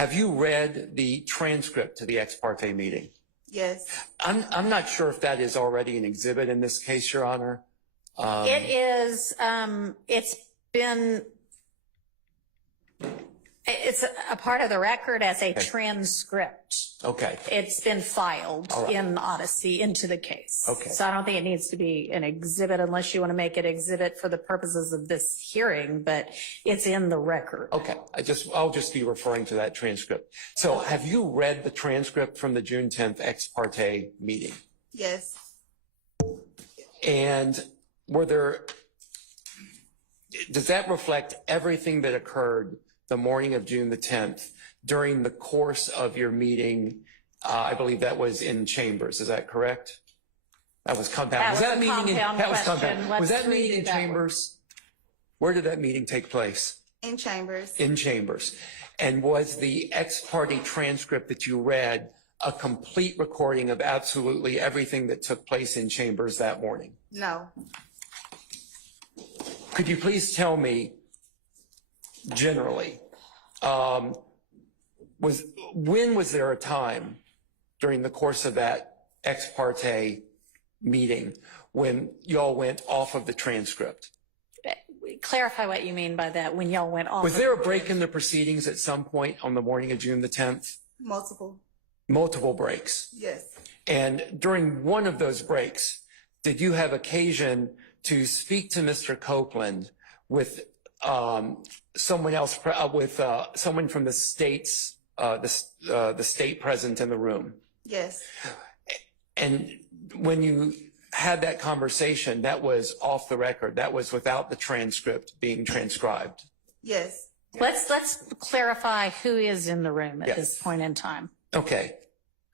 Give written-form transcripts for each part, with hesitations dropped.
Have you read the transcript to the ex parte meeting? Yes. I'm not sure if that is already an exhibit in this case, Your Honor. It is, it's a part of the record as a transcript. Okay. It's been filed in Odyssey into the case. Okay. So I don't think it needs to be an exhibit unless you want to make it exhibit for the purposes of this hearing, but it's in the record. Okay. I'll just be referring to that transcript. So have you read the transcript from the June 10th ex parte meeting? Yes. And does that reflect everything that occurred the morning of June the 10th during the course of your meeting? I believe that was in Chambers. Is that correct? That was compound. Was that meeting in Chambers? Where did that meeting take place? In Chambers. In Chambers. And was the ex parte transcript that you read a complete recording of absolutely everything that took place in Chambers that morning? No. Could you please tell me, generally, when was there a time during the course of that ex parte meeting when y'all went off of the transcript? Clarify what you mean by that, when y'all went off. Was there a break in the proceedings at some point on the morning of June the 10th? Multiple breaks? Yes. And during one of those breaks, did you have occasion to speak to Mr. Copeland with someone else, someone from the states, the state present in the room? Yes. And when you had that conversation, that was off the record. That was without the transcript being transcribed. Yes. Let's clarify who is in the room at this point in time. Okay.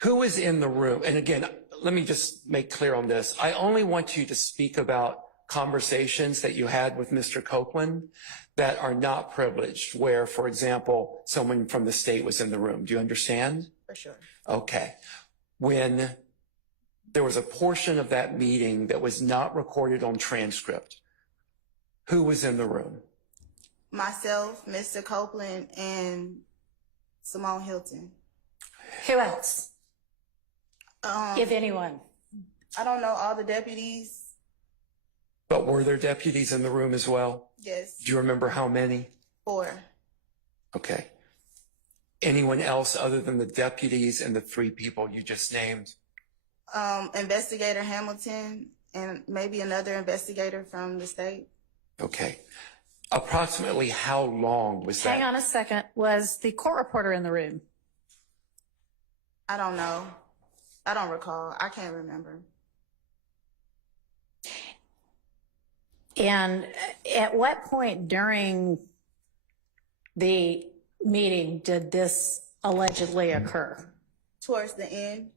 Who is in the room? And again, let me just make clear on this. I only want you to speak about conversations that you had with Mr. Copeland that are not privileged, where, for example, someone from the state was in the room. Do you understand? For sure. Okay. When there was a portion of that meeting that was not recorded on transcript, who was in the room? Myself, Mr. Copeland, and Simone Hilton. Who else? If anyone. I don't know, all the deputies. But were there deputies in the room as well? Yes. Do you remember how many? 4. Okay. Anyone else other than the deputies and the 3 people you just named? Investigator Hamilton and maybe another investigator from the state. Okay. Approximately how long was that? Hang on a second. Was the court reporter in the room? I don't know. I don't recall. I can't remember. And at what point during the meeting did this allegedly occur? Towards the end.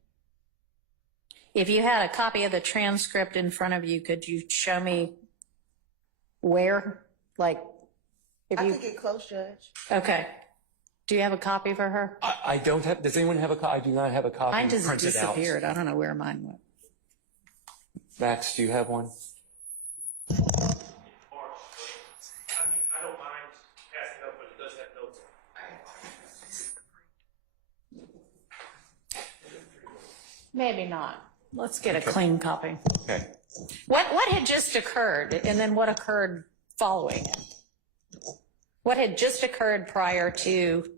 If you had a copy of the transcript in front of you, could you show me where? Like, if I you could get close, Judge. Okay. Do you have a copy for her? I don't have. Does anyone have a copy? I do not have a copy. Mine just printed disappeared. out. I don't know where mine went. Max, do you have one? I mean, I don't mind passing up, but it does have notes on it. Maybe not. Let's get a clean copy. Okay. What had just occurred, and then what occurred following it? What had just occurred prior to?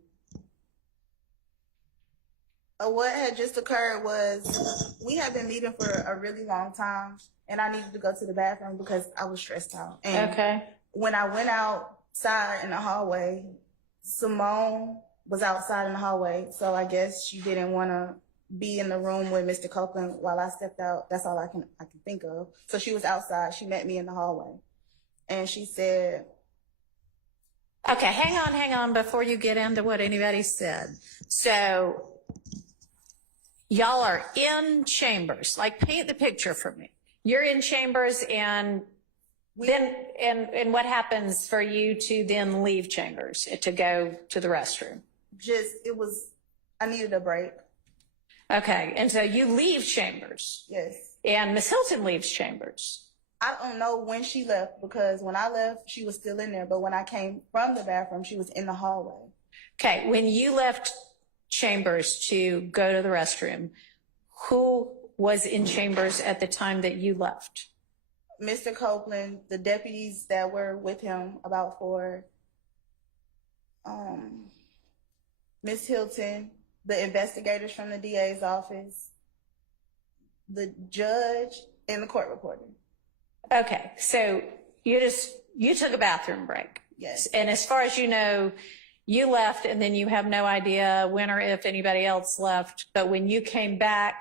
What had just occurred was we had been meeting for a really long time, and I needed to go to the bathroom because I was stressed out. And when I went outside in the hallway, Simone was outside in the hallway, so I guess she didn't want to be in the room with Mr. Copeland while I stepped out. That's all I can think of. So she was outside. She met me in the hallway, and she said, okay, hang on before you get into what anybody said. So y'all are in Chambers. Like, paint the picture for me. You're in Chambers, and then and what happens for you to then leave Chambers to go to the restroom? I needed a break. Okay, and so you leave Chambers. Yes. And Miss Hilton leaves Chambers. I don't know when she left, because when I left, she was still in there. But when I came from the bathroom, she was in the hallway. Okay, when you left chambers to go to the restroom, who was in chambers at the time that you left? Mr. Copeland, the deputies that were with him, about 4, Miss Hilton, the investigators from the DA's office, the judge, and the court reporter. Okay, so you took a bathroom break. Yes. And as far as you know, you left and then you have no idea when or if anybody else left. But when you came back,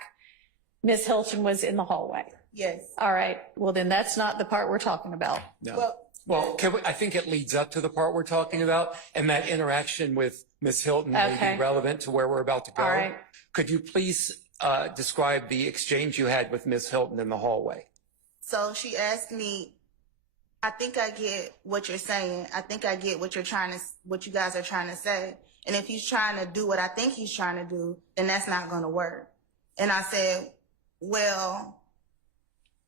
Miss Hilton was in the hallway. Yes. All right. Well, then that's not the part we're talking about. No. Well, I think it leads up to the part we're talking about, and that interaction with Ms. Hilton may be relevant to where we're about to go. All right. Could you please describe the exchange you had with Ms. Hilton in the hallway? So she asked me, I think I get what you're saying. I think I get what you guys are trying to say. And if he's trying to do what I think he's trying to do, then that's not going to work. And I said, well,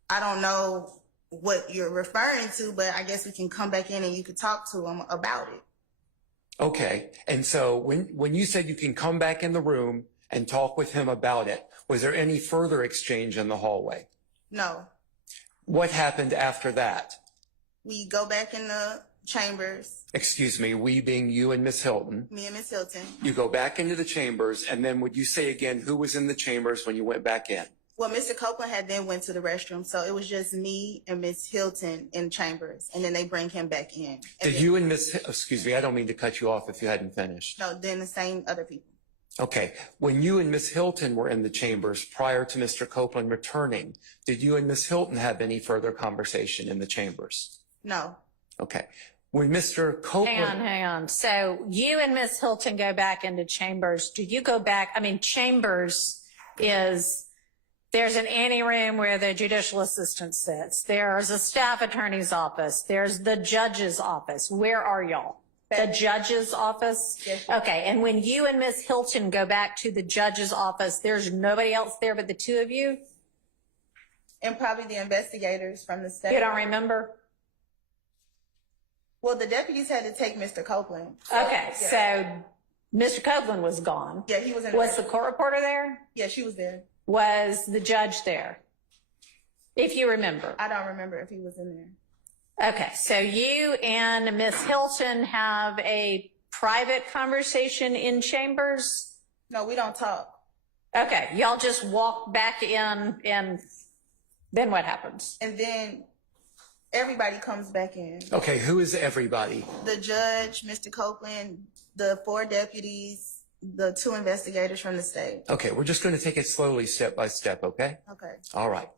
I don't know what you're referring to, but I guess we can come back in and you could talk to him about it. Okay. And so when you said you can come back in the room and talk with him about it, was there any further exchange in the hallway? No. What happened after that? We go back in the chambers. Excuse me, we being you and Miss Hilton. Me and Miss Hilton. You go back into the chambers, and then would you say again who was in the chambers when you went back in? Well, Mr. Copeland had then went to the restroom, so it was just me and Miss Hilton in chambers, and then they bring him back in. Did you and excuse me, I don't mean to cut you off if you hadn't finished. No, then the same other people. Okay. When you and Miss Hilton were in the chambers prior to Mr. Copeland returning, did you and Miss Hilton have any further conversation in the chambers? No. Okay. When Mr. Copeland... Hang on. So you and Miss Hilton go back into chambers. Do you go back? I mean, chambers is, there's an anteroom where the judicial assistant sits. There's a staff attorney's office. There's the judge's office. Where are y'all? The judge's office? Yes. Okay. And when you and Miss Hilton go back to the judge's office, there's nobody else there but the two of you? And probably the investigators from the state. You don't remember? Well, the deputies had to take Mr. Copeland. Okay, so Mr. Copeland was gone. Yeah, he was in. Was the court reporter there? Yeah, she was there. Was the judge there? If you remember. I don't remember if he was in there. Okay, so you and Miss Hilton have a private conversation in chambers? No, we don't talk. Okay, y'all just walk back in, and then what happens? And then everybody comes back in. Okay, who is everybody? The judge, Mr. Copeland, the 4 deputies, the 2 investigators from the state. Okay, we're just going to take it slowly, step by step, okay? Okay. All right.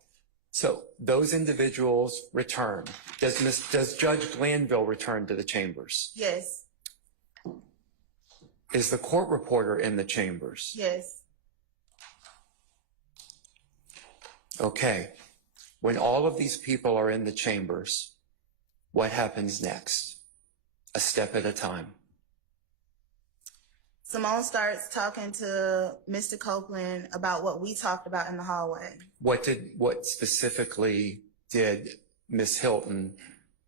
So those individuals return. Does Judge Glanville return to the chambers? Yes. Is the court reporter in the chambers? Yes. Okay. When all of these people are in the chambers, what happens next? A step at a time. Simone starts talking to Mr. Copeland about what we talked about in the hallway. What specifically did Miss Hilton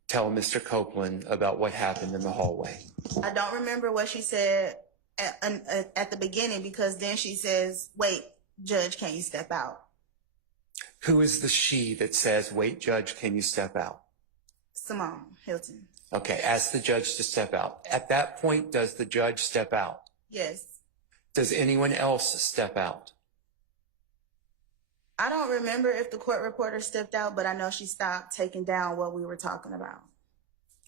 tell Mr. Copeland about what happened in the hallway? I don't remember what she said at the beginning, because then she says, wait, Judge, can you step out? Who is the she that says, wait, Judge, can you step out? Simone Hilton. Okay, ask the judge to step out. At that point, does the judge step out? Yes. Does anyone else step out? I don't remember if the court reporter stepped out, but I know she stopped taking down what we were talking about.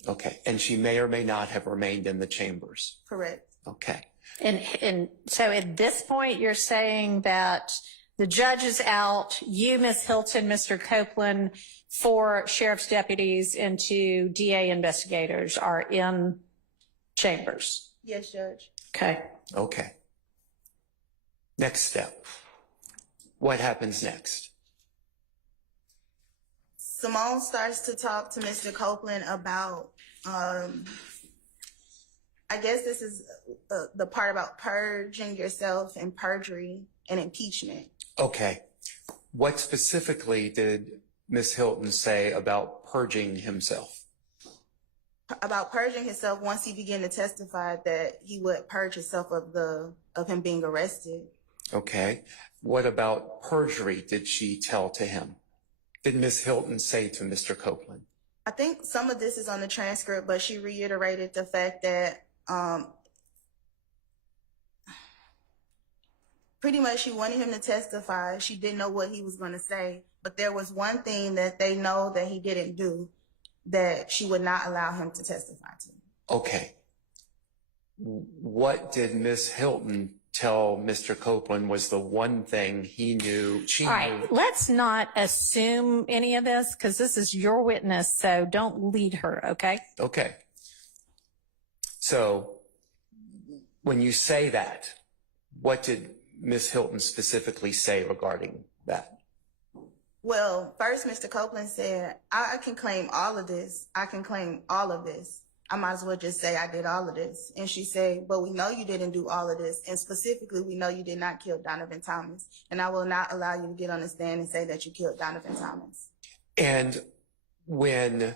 Okay, and she may or may not have remained in the chambers. Correct. Okay. And so at this point, you're saying that the judge is out, you, Miss Hilton, Mr. Copeland, 4 sheriff's deputies and 2 DA investigators are in chambers. Yes, Judge. Okay. Okay. Next step. What happens next? Simone starts to talk to Mr. Copeland about, I guess this is the part about purging yourself and perjury and impeachment. Okay. What specifically did Miss Hilton say about purging himself? about purging himself once he began to testify that he would purge himself of him being arrested. Okay. What about perjury did she tell to him? Did Ms. Hilton say to Mr. Copeland? I think some of this is on the transcript, but she reiterated the fact that pretty much she wanted him to testify. She didn't know what he was going to say, but there was one thing that they know that he didn't do that she would not allow him to testify to. Okay. What did Ms. Hilton tell Mr. Copeland was the one thing he knew, she All knew? right, let's not assume any of this because this is your witness, so don't lead her, okay? Okay. So when you say that, what did Ms. Hilton specifically say regarding that? Well, first, Mr. Copeland said, I can claim all of this. I can claim all of this. I might as well just say I did all of this. And she said, but we know you didn't do all of this. And specifically, we know you did not kill Donovan Thomas. And I will not allow you to get on the stand and say that you killed Donovan Thomas. And when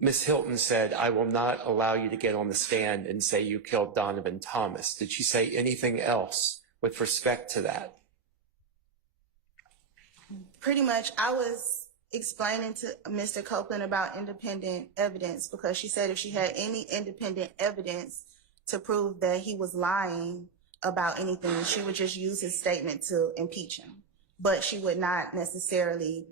Ms. Hilton said, I will not allow you to get on the stand and say you killed Donovan Thomas, did she say anything else with respect to that? Pretty much, I was explaining to Mr. Copeland about independent evidence because she said if she had any independent evidence to prove that he was lying about anything, she would just use his statement to impeach him. But she would not necessarily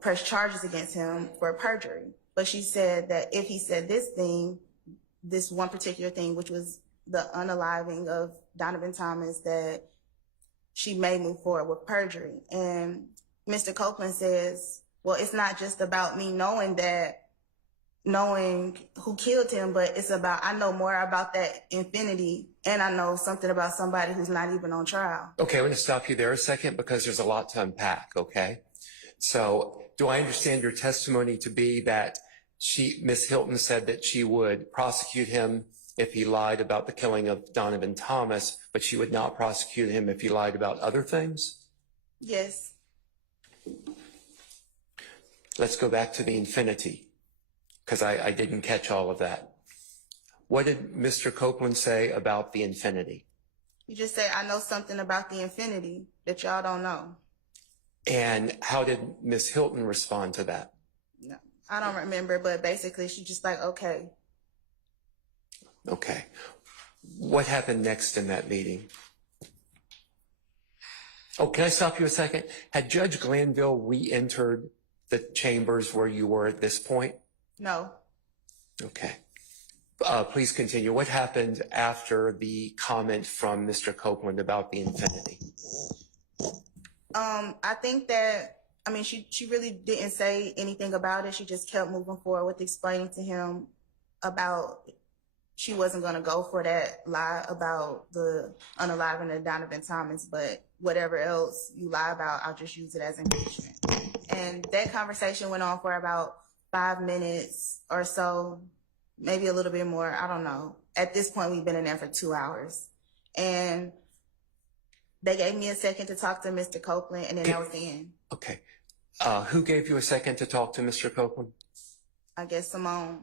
press charges against him for perjury. But she said that if he said this thing, this one particular thing, which was the unaliving of Donovan Thomas, that she may move forward with perjury. And Mr. Copeland says, well, it's not just about me knowing who killed him, but it's about, I know more about that infinity, and I know something about somebody who's not even on trial. Okay, I'm going to stop you there a second because there's a lot to unpack, okay? So do I understand your testimony to be that Ms. Hilton said that she would prosecute him if he lied about the killing of Donovan Thomas, but she would not prosecute him if he lied about other things? Yes. Let's go back to the infinity, because I didn't catch all of that. What did Mr. Copeland say about the infinity? You just say, I know something about the infinity that y'all don't know. And how did Ms. Hilton respond to that? No, I don't remember, but basically she just like, okay. Okay. What happened next in that meeting? Oh, can I stop you a second? Had Judge Glanville re-entered the chambers where you were at this point? No. Okay. Please continue. What happened after the comment from Mr. Copeland about the infinity? I think that, I mean, she really didn't say anything about it. She just kept moving forward with explaining to him about she wasn't going to go for that lie about the unaliving of Donovan Thomas, but whatever else you lie about, I'll just use it as impeachment. And that conversation went on for about 5 minutes or so, maybe a little bit more. I don't know. At this point, we've been in there for 2 hours. And they gave me a second to talk to Mr. Copeland, and then that was the end. Okay. Who gave you a second to talk to Mr. Copeland? I guess Simone.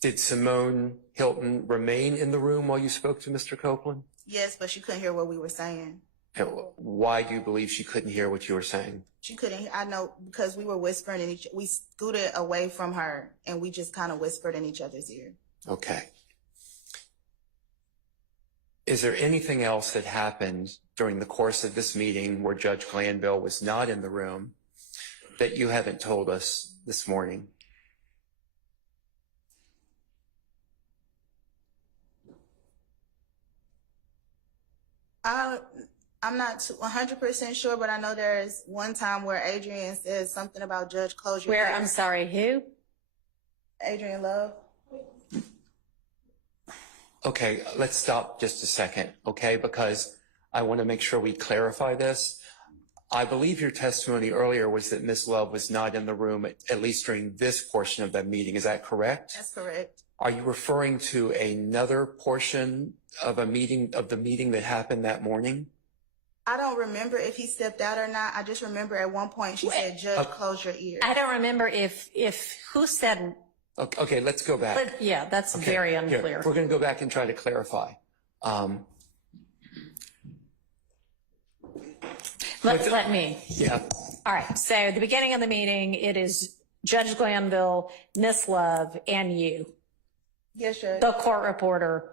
Did Simone Hilton remain in the room while you spoke to Mr. Copeland? Yes, but she couldn't hear what we were saying. And why do you believe she couldn't hear what you were saying? She couldn't. I know because we were whispering in we scooted away from her and we just kind of whispered in each other's ear. Okay. Is there anything else that happened during the course of this meeting where Judge Glanville was not in the room that you haven't told us this morning? I'm not 100% sure, but I know there's one time where Adrian says something about Judge Closure. Where, I'm sorry, who? Adrian Love. Okay, let's stop just a second, okay? Because I want to make sure we clarify this. I believe your testimony earlier was that Ms. Love was not in the room, at least during this portion of that meeting. Is that correct? That's correct. Are you referring to another portion of the meeting that happened that morning? I don't remember if he stepped out or not. I just remember at one point she said, "Judge, close your ears." I don't remember if who said. Okay, let's go back. But yeah, that's very unclear. Here, we're going to go back and try to clarify. Let me. Yeah. All right. So at the beginning of the meeting, it is Judge Glanville, Miss Love, and you, Yes, Judge. the court reporter,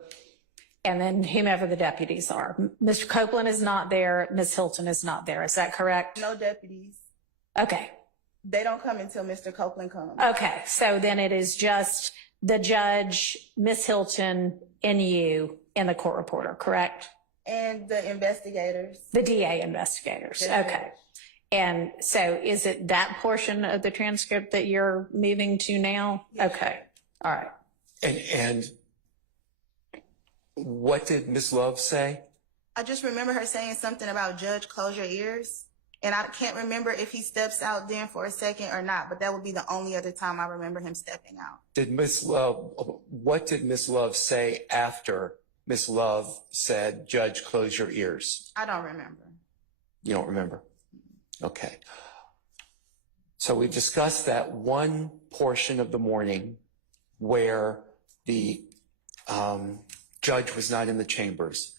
and then whomever the deputies are. Mr. Copeland is not there. Miss Hilton is not there. Is that correct? No deputies. Okay. They don't come until Mr. Copeland comes. Okay. So then it is just the judge, Miss Hilton, and you, and the court reporter, correct? And the investigators. The DA investigators. Yes, Okay. Judge. And so is it that portion of the transcript that you're moving to now? Yes. Okay. All right. And what did Ms. Love say? I just remember her saying something about "Judge, close your ears." And I can't remember if he steps out then for a second or not, but that would be the only other time I remember him stepping out. What did Ms. Love say after Ms. Love said, "Judge, close your ears"? I don't remember. You don't remember? Okay. So we've discussed that one portion of the morning where the judge was not in the chambers.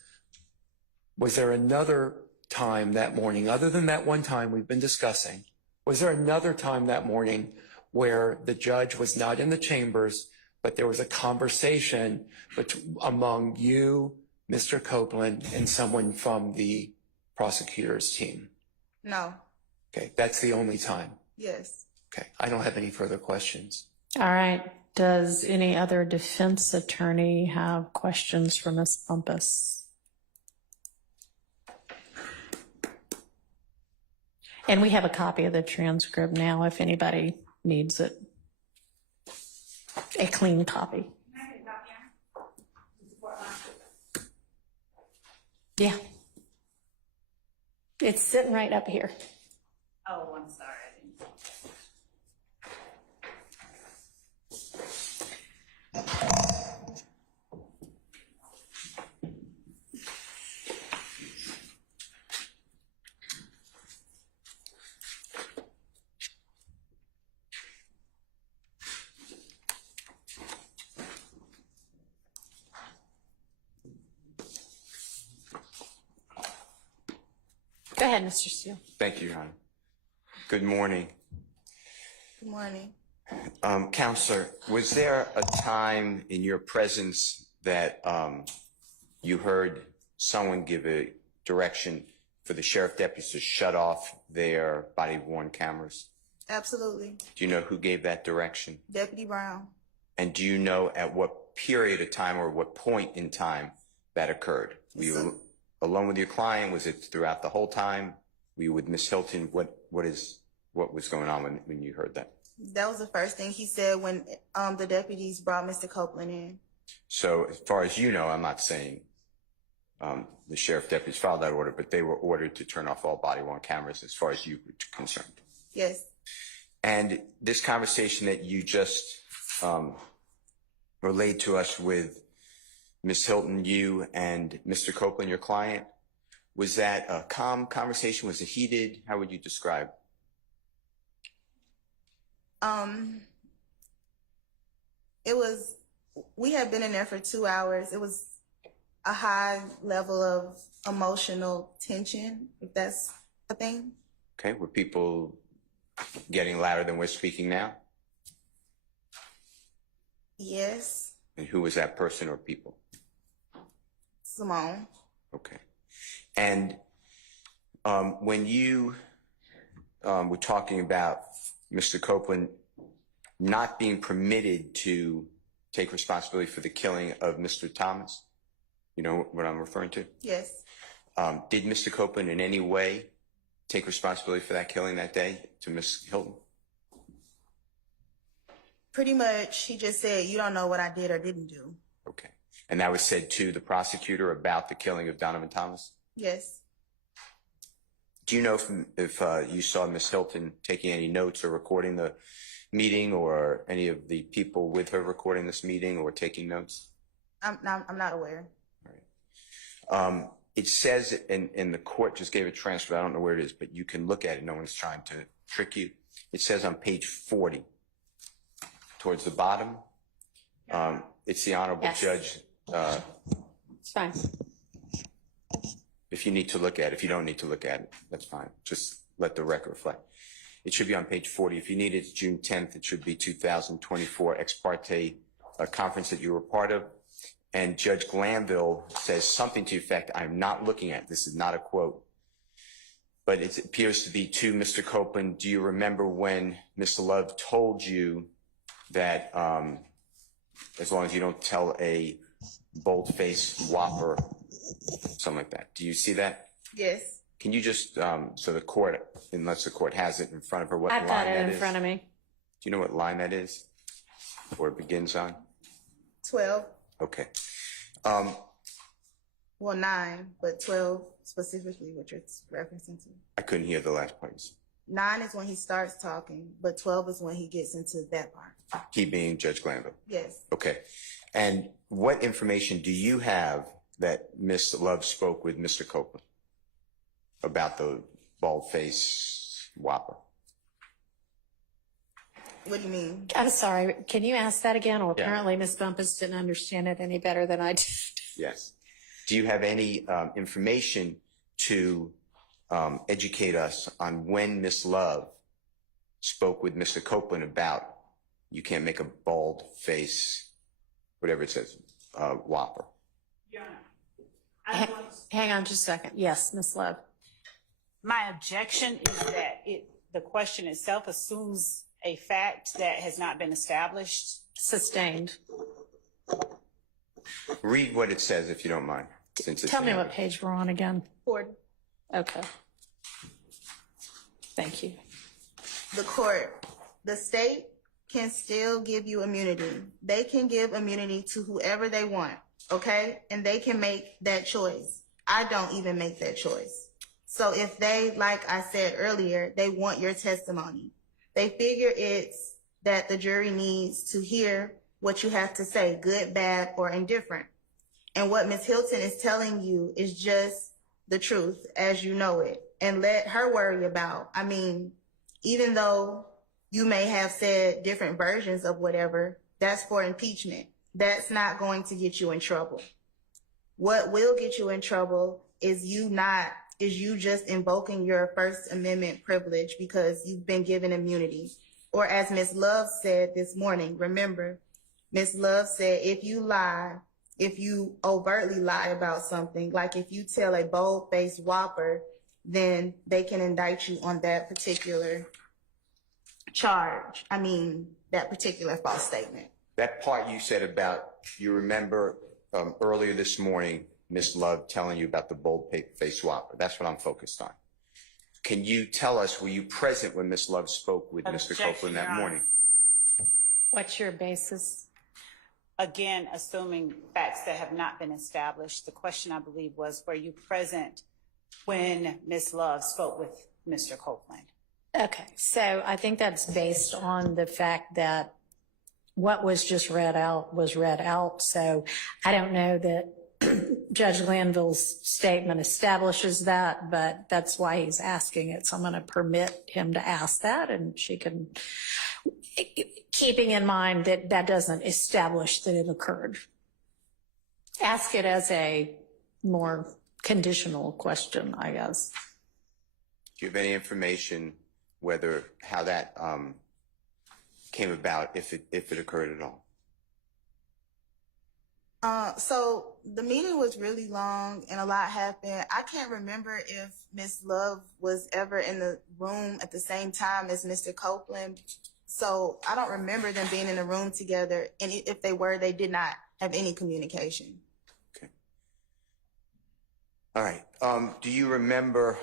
Was there another time that morning, other than that one time we've been discussing, was there another time that morning where the judge was not in the chambers, but there was a conversation among you, Mr. Copeland, and someone from the prosecutor's team? No. Okay, that's the only time. Yes. Okay, I don't have any further questions. All right. Does any other defense attorney have questions for Ms. Bumpus? And we have a copy of the transcript now if anybody needs it. A clean copy. Yeah. It's sitting right up here. Oh, I'm sorry. Go ahead, Mr. Steele. Thank you, Your Honor. Good morning. Good morning. Counselor, was there a time in your presence that you heard someone give a direction for the sheriff deputies to shut off their body-worn cameras? Absolutely. Do you know who gave that direction? Deputy Brown. And do you know at what period of time or what point in time that occurred? Were you alone with your client? Was it throughout the whole time? Were you with Miss Hilton? What was going on when you heard that? That was the first thing he said when the deputies brought Mr. Copeland in. So as far as you know, I'm not saying the sheriff deputies filed that order, but they were ordered to turn off all body-worn cameras as far as you were concerned. Yes. And this conversation that you just relayed to us with Ms. Hilton, you and Mr. Copeland, your client, was that a calm conversation? Was it heated? How would you describe? It was, we had been in there for 2 hours. It was a high level of emotional tension, if that's a thing. Okay, were people getting louder than we're speaking now? Yes. And who was that person or people? Simone. Okay. And when you were talking about Mr. Copeland not being permitted to take responsibility for the killing of Mr. Thomas, you know what I'm referring to? Yes. Did Mr. Copeland in any way take responsibility for that killing that day to Ms. Hilton? Pretty much, he just said, "You don't know what I did or didn't do." Okay. And that was said to the prosecutor about the killing of Donovan Thomas? Yes. Do you know if you saw Ms. Hilton taking any notes or recording the meeting, or any of the people with her recording this meeting or taking notes? I'm not aware. All right. It says, and the court just gave a transcript, I don't know where it is, but you can look at it, no one's trying to trick you. It says on page 40, towards the bottom, it's the Honorable Yes. Judge, It's fine. if you need to look at it. If you don't need to look at it, that's fine. Just let the record reflect. It should be on page 40. If you need it, it's June 10th. It should be 2024 ex-parte conference that you were part of. And Judge Glanville says something to the effect, I'm not looking at, this is not a quote, but it appears to be to Mr. Copeland. Do you remember when Mr. Love told you that as long as you don't tell a bold-faced whopper, something like that? Do you see that? Yes. Can you just, so the court, unless the court has it in front of her, what line I've that got is? it in front of me. Do you know what line that is? Or it begins on? 12. Okay. Well, 9, but 12 specifically, what you're referencing to. I couldn't hear the last part. 9 is when he starts talking, but 12 is when he gets into that part. He being Judge Glanville. Yes. Okay. And what information do you have that Ms. Love spoke with Mr. Copeland about the bald-faced whopper? What do you mean? I'm sorry. Can you ask that again? Well, Yeah. apparently Ms. Bumpus didn't understand it any better than I did. Yes. Do you have any information to educate us on when Ms. Love spoke with Mr. Copeland about you can't make a bald face, whatever it says, whopper? Your Honor, Hang on just a second. Yes, Ms. Love. my objection is that the question itself assumes a fact that has not been established. Sustained. Read what it says if you don't mind. Since it's Tell me in what there. page we're on again. 40. Okay. Thank you. The court, the state can still give you immunity. They can give immunity to whoever they want, okay? And they can make that choice. I don't even make that choice. So if they, like I said earlier, they want your testimony, they figure it's that the jury needs to hear what you have to say, good, bad, or indifferent. And what Ms. Hilton is telling you is just the truth as you know it. And let her worry about, I mean, even though you may have said different versions of whatever, that's for impeachment. That's not going to get you in trouble. What will get you in trouble is you just invoking your First Amendment privilege because you've been given immunity. Or as Ms. Love said this morning, remember, Ms. Love said, if you overtly lie about something, like if you tell a bold-faced whopper, then they can indict you on that particular charge. I mean, that particular false statement. That part you said about, you remember earlier this morning, Ms. Love telling you about the bold-faced whopper. That's what I'm focused on. Can you tell us, were you present when Ms. Love spoke with Mr. Objection, Copeland that Your Honor. morning? What's your basis? Again, assuming facts that have not been established. The question, I believe, was, were you present when Ms. Love spoke with Mr. Copeland? Okay, so I think that's based on the fact that what was just read out was read out. So I don't know that Judge Glanville's statement establishes that, but that's why he's asking it. So I'm going to permit him to ask that, and she can, keeping in mind that that doesn't establish that it occurred. Ask it as a more conditional question, I guess. Do you have any information how that came about, if it occurred at all? So the meeting was really long and a lot happened. I can't remember if Ms. Love was ever in the room at the same time as Mr. Copeland. So I don't remember them being in the room together. And if they were, they did not have any communication. Okay. All right. Do you remember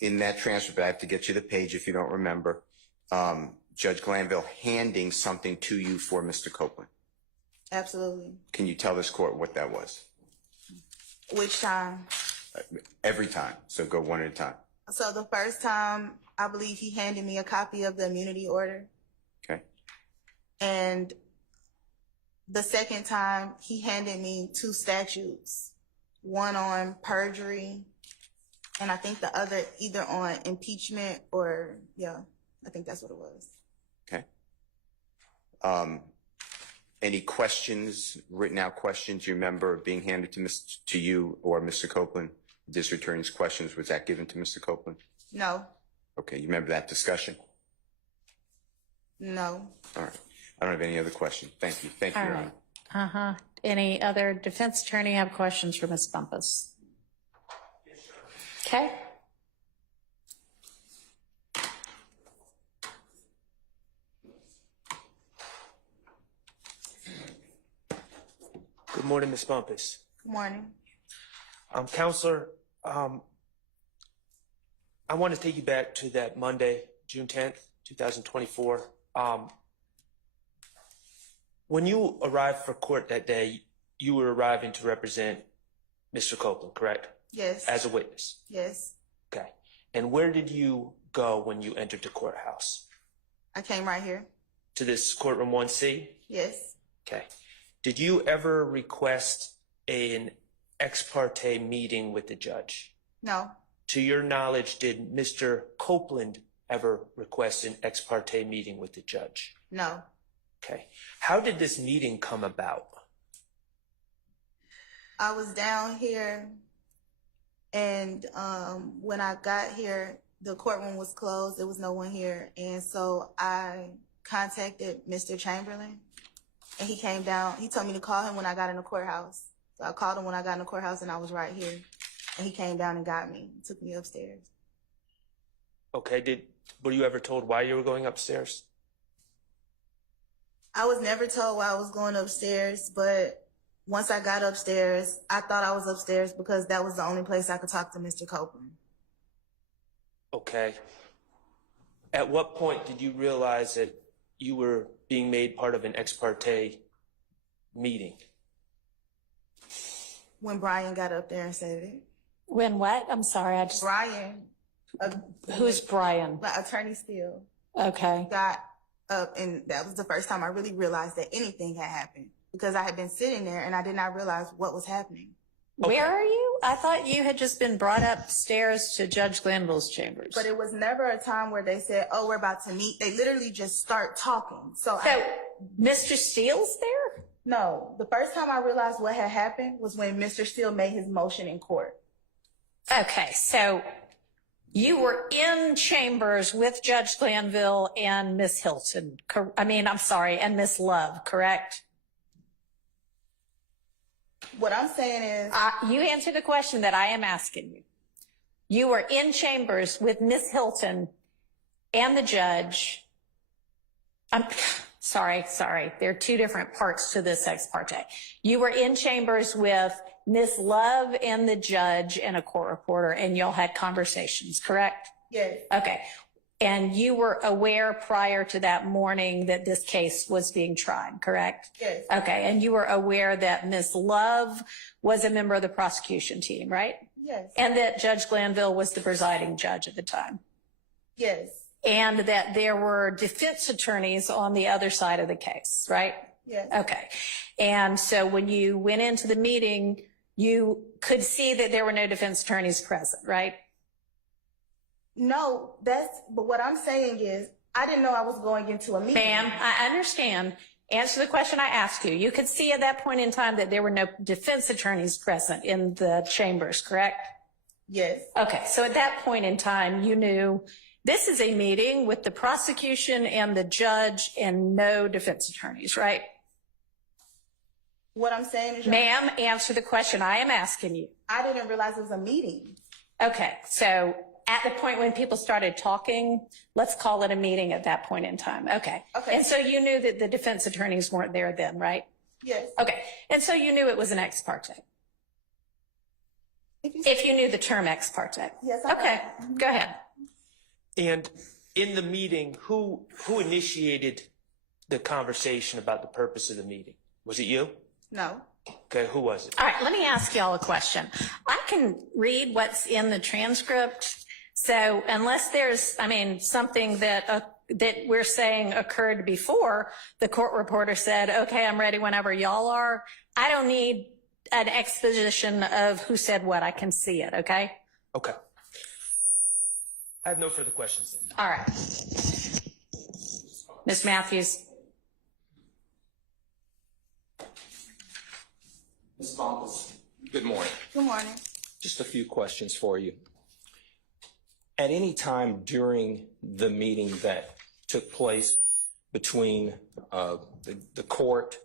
in that transcript, I have to get you the page if you don't remember, Judge Glanville handing something to you for Mr. Copeland? Absolutely. Can you tell this court what that was? Which time? Every time. So go one at a time. So the first time, I believe he handed me a copy of the immunity order. Okay. And the second time, he handed me 2 statutes one on perjury, and I think the other either on impeachment or, yeah, I think that's what it was. Okay. Any questions, written out questions you remember being handed to you or Mr. Copeland? District Attorney's questions, was that given to Mr. Copeland? No. Okay, you remember that discussion? No. All right. I don't have any other questions. Thank you. Thank you, Your Honor. Uh-huh. Any other defense attorney have questions for Ms. Bumpus? Okay. Good morning, Ms. Bumpus. Good morning. Counselor, I want to take you back to that Monday, June 10th, 2024. When you arrived for court that day, you were arriving to represent Mr. Copeland, correct? Yes. As a witness? Yes. Okay. And where did you go when you entered the courthouse? I came right here. To this courtroom 1C? Yes. Okay. Did you ever request an ex parte meeting with the judge? No. To your knowledge, did Mr. Copeland ever request an ex parte meeting with the judge? No. Okay. How did this meeting come about? I was down here, and when I got here, the courtroom was closed. There was no one here, and so I contacted Mr. Chamberlain, and he came down. He told me to call him when I got in the courthouse. So I called him when I got in the courthouse, and I was right here. And he came down and got me, took me upstairs. Okay. Were you ever told why you were going upstairs? I was never told why I was going upstairs, but once I got upstairs, I thought I was upstairs because that was the only place I could talk to Mr. Copeland. Okay. At what point did you realize that you were being made part of an ex parte meeting? When Brian got up there and said it. When what? I'm sorry. Brian. Who's Brian? Attorney Steele. Okay. Got up, and that was the first time I really realized that anything had happened because I had been sitting there and I did not realize what was happening. Okay. Where are you? I thought you had just been brought upstairs to Judge Glanville's chambers. But it was never a time where they said, oh, we're about to meet. They literally just start talking. So Mr. Steele's there? No, the first time I realized what had happened was when Mr. Steele made his motion in court. Okay, so you were in chambers with Judge Glanville and Miss Hilton. And Miss Love, correct? What I'm saying is... you answered the question that I am asking you. You were in chambers with Miss Hilton and the judge. Sorry. There are two different parts to this ex parte. You were in chambers with Miss Love and the judge and a court reporter, and y'all had conversations, correct? Yes. Okay. And you were aware prior to that morning that this case was being tried, correct? Yes. Okay. And you were aware that Miss Love was a member of the prosecution team, right? Yes. And that Judge Glanville was the presiding judge at the time? Yes. And that there were defense attorneys on the other side of the case, right? Yes. Okay. And so when you went into the meeting, you could see that there were no defense attorneys present, right? No, but what I'm saying is, I didn't know I was going into a meeting. Ma'am, I understand. Answer the question I asked you. You could see at that point in time that there were no defense attorneys present in the chambers, correct? Yes. Okay. So at that point in time, you knew this is a meeting with the prosecution and the judge and no defense attorneys, right? What I'm saying is... Ma'am, answer the question I am asking you. I didn't realize it was a meeting. Okay. So at the point when people started talking, let's call it a meeting at that point in time. Okay. Okay. And so you knew that the defense attorneys weren't there then, right? Yes. Okay. And so you knew it was an ex parte. If you knew the term ex parte. Yes, I Okay. know. Go ahead. And in the meeting, who initiated the conversation about the purpose of the meeting? Was it you? No. Okay, who was it? All right, let me ask y'all a question. I can read what's in the transcript. So unless there's, something that we're saying occurred before, the court reporter said, okay, I'm ready whenever y'all are. I don't need an exposition of who said what. I can see it, okay? Okay. I have no further questions. All right. Ms. Matthews. Ms. Bumpus, good morning. Good morning. Just a few questions for you. At any time during the meeting that took place between the court,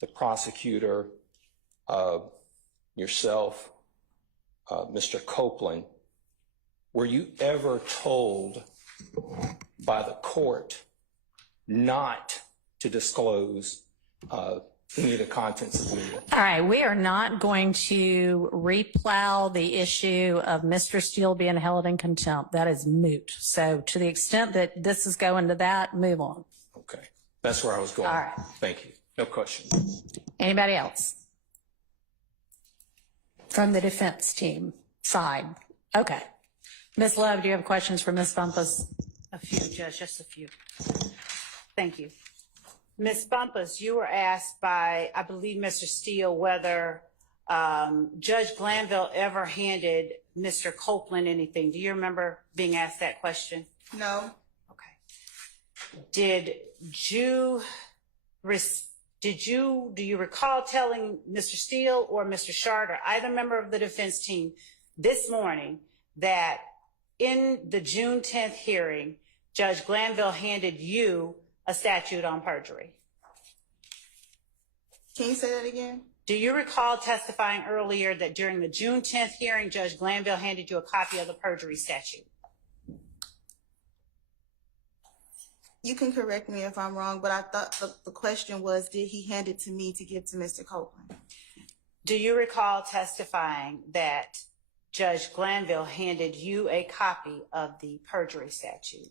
the prosecutor, yourself, Mr. Copeland, were you ever told by the court not to disclose any of the contents of the meeting? All right, we are not going to replow the issue of Mr. Steele being held in contempt. That is moot. So to the extent that this is going to that, move on. Okay, that's where I was going. All right. Thank you. No question. Anybody else? From the defense team side. Okay. Ms. Love, do you have questions for Ms. Bumpus? A few, Judge, just a few. Thank you. Ms. Bumpus, you were asked by, I believe, Mr. Steele, whether Judge Glanville ever handed Mr. Copeland anything. Do you remember being asked that question? No. Okay. Do you recall telling Mr. Steele or Mr. Shard or either member of the defense team this morning that in the June 10th hearing, Judge Glanville handed you a statute on perjury? Can you say that again? Do you recall testifying earlier that during the June 10th hearing, Judge Glanville handed you a copy of the perjury statute? You can correct me if I'm wrong, but I thought the question was, did he hand it to me to give to Mr. Copeland? Do you recall testifying that Judge Glanville handed you a copy of the perjury statute?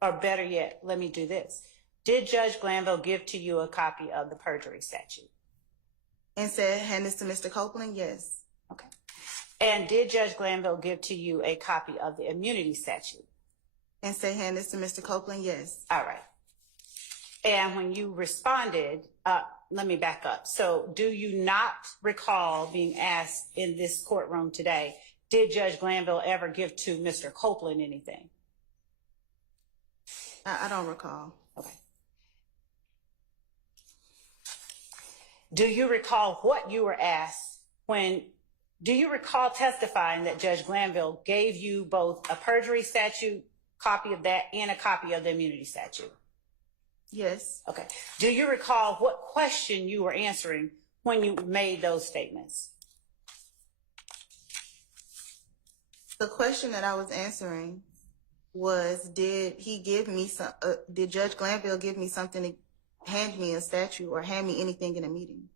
Or better yet, let me do this. Did Judge Glanville give to you a copy of the perjury statute? And said, hand this to Mr. Copeland? Yes. Okay. And did Judge Glanville give to you a copy of the immunity statute? And say, hand this to Mr. Copeland? Yes. All right. And when you responded, let me back up. So do you not recall being asked in this courtroom today, did Judge Glanville ever give to Mr. Copeland anything? I don't recall. Okay. Do you recall what you were asked do you recall testifying that Judge Glanville gave you both a perjury statute, copy of that, and a copy of the immunity statute? Yes. Okay. Do you recall what question you were answering when you made those statements? The question that I was answering was, did Judge Glanville give me something to hand me a statute or hand me anything in a meeting?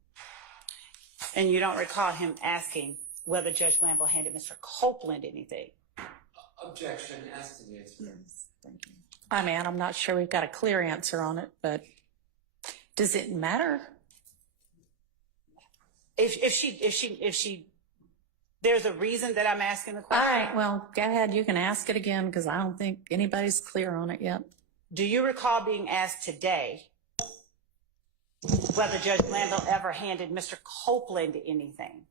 And you don't recall him asking whether Judge Glanville handed Mr. Copeland anything? Objection. Asked to answer. Yes. Thank you. I mean, I'm not sure we've got a clear answer on it, but does it matter? If she, there's a reason that I'm asking the question. All right, well, go ahead. You can ask it again because I don't think anybody's clear on it yet. Do you recall being asked today whether Judge Glanville ever handed Mr. Copeland anything?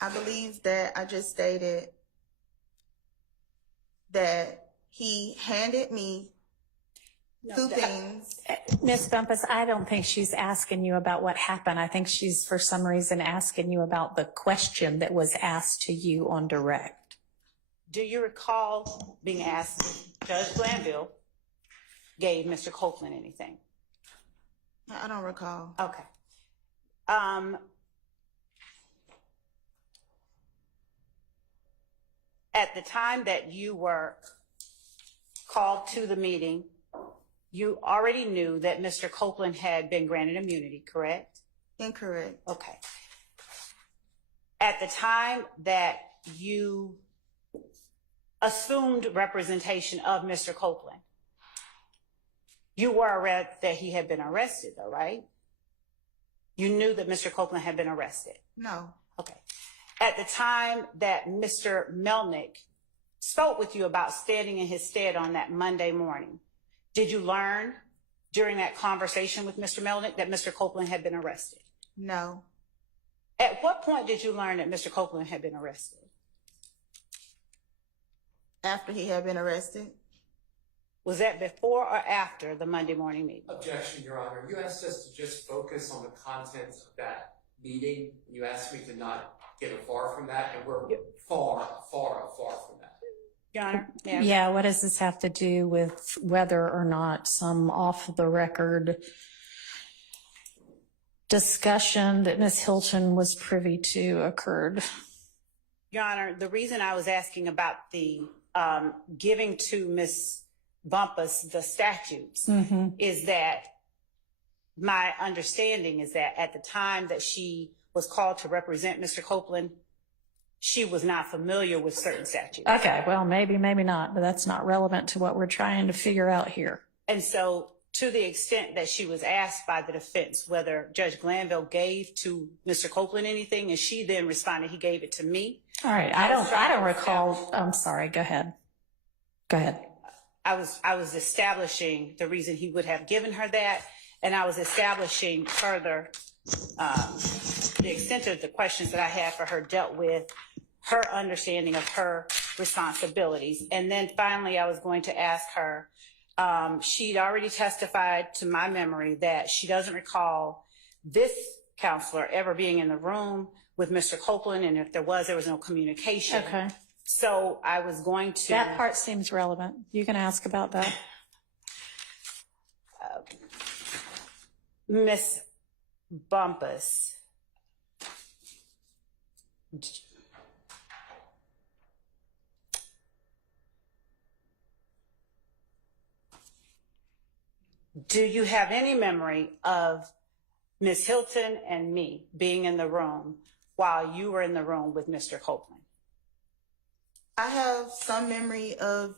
I believe that I just stated that he handed me two things. Ms. Bumpus, I don't think she's asking you about what happened. I think she's, for some reason, asking you about the question that was asked to you on direct. Do you recall being asked, Judge Glanville gave Mr. Copeland anything? I don't recall. Okay. At the time that you were called to the meeting, you already knew that Mr. Copeland had been granted immunity, correct? Incorrect. Okay. At the time that you assumed representation of Mr. Copeland, you were aware that he had been arrested, though, right? You knew that Mr. Copeland had been arrested? No. Okay. At the time that Mr. Melnick spoke with you about standing in his stead on that Monday morning, did you learn during that conversation with Mr. Melnick that Mr. Copeland had been arrested? No. At what point did you learn that Mr. Copeland had been arrested? After he had been arrested. Was that before or after the Monday morning meeting? Objection, Your Honor. You asked us to just focus on the contents of that meeting. You asked me to not get far from that, and we're far from that. Your Honor? Yeah, what does this have to do with whether or not some off-the-record discussion that Ms. Hilton was privy to occurred? Your Honor, the reason I was asking about the giving to Ms. Bumpus the statutes is that my understanding is that at the time that she was called to represent Mr. Copeland, she was not familiar with certain statutes. Okay, well, maybe not, but that's not relevant to what we're trying to figure out here. And so to the extent that she was asked by the defense whether Judge Glanville gave to Mr. Copeland anything, and she then responded, he gave it to me. All right, I don't recall. I'm sorry, go ahead. Go ahead. I was establishing the reason he would have given her that, and I was establishing further the extent of the questions that I had for her dealt with her understanding of her responsibilities. And then finally, I was going to ask her, she'd already testified to my memory that she doesn't recall this counselor ever being in the room with Mr. Copeland, and if there was no communication. Okay. So I was going to... That part seems relevant. You can ask about that. Miss Bumpus, do you have any memory of Miss Hilton and me being in the room while you were in the room with Mr. Copeland? I have some memory of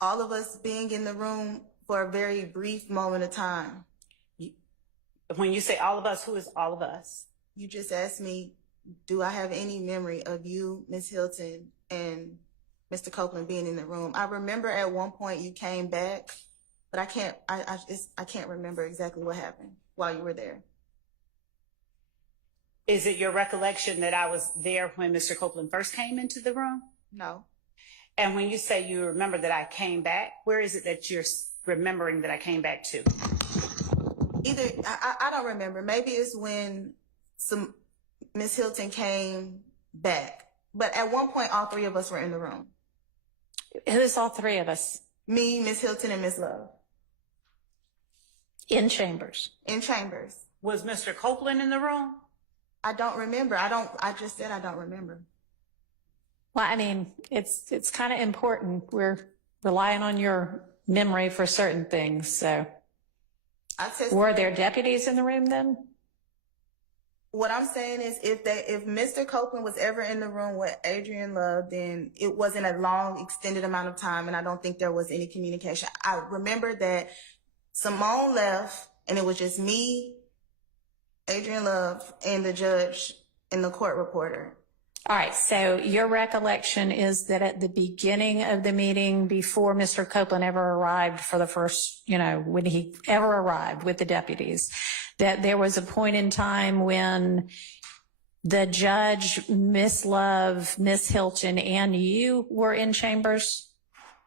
all of us being in the room for a very brief moment of time. When you say all of us, who is all of us? You just asked me, do I have any memory of you, Miss Hilton, and Mr. Copeland being in the room? I remember at one point you came back, but I can't remember exactly what happened while you were there. Is it your recollection that I was there when Mr. Copeland first came into the room? No. And when you say you remember that I came back, where is it that you're remembering that I came back to? Either, I don't remember. Maybe it's when Miss Hilton came back. But at one point, all three of us were in the room. Who's all three of us? Me, Miss Hilton, and Miss Love. In chambers. In chambers. Was Mr. Copeland in the room? I don't remember. I just said I don't remember. Well, I mean, it's kind of important. We're relying on your memory for certain things. So, were there deputies in the room then? What I'm saying is, if Mr. Copeland was ever in the room with Adrian Love, then it wasn't a long, extended amount of time, and I don't think there was any communication. I remember that Simone left, and it was just me, Adrian Love, and the judge and the court reporter. All right, so your recollection is that at the beginning of the meeting, before Mr. Copeland ever arrived for the first, when he ever arrived with the deputies, that there was a point in time when the judge, Miss Love, Miss Hilton, and you were in chambers?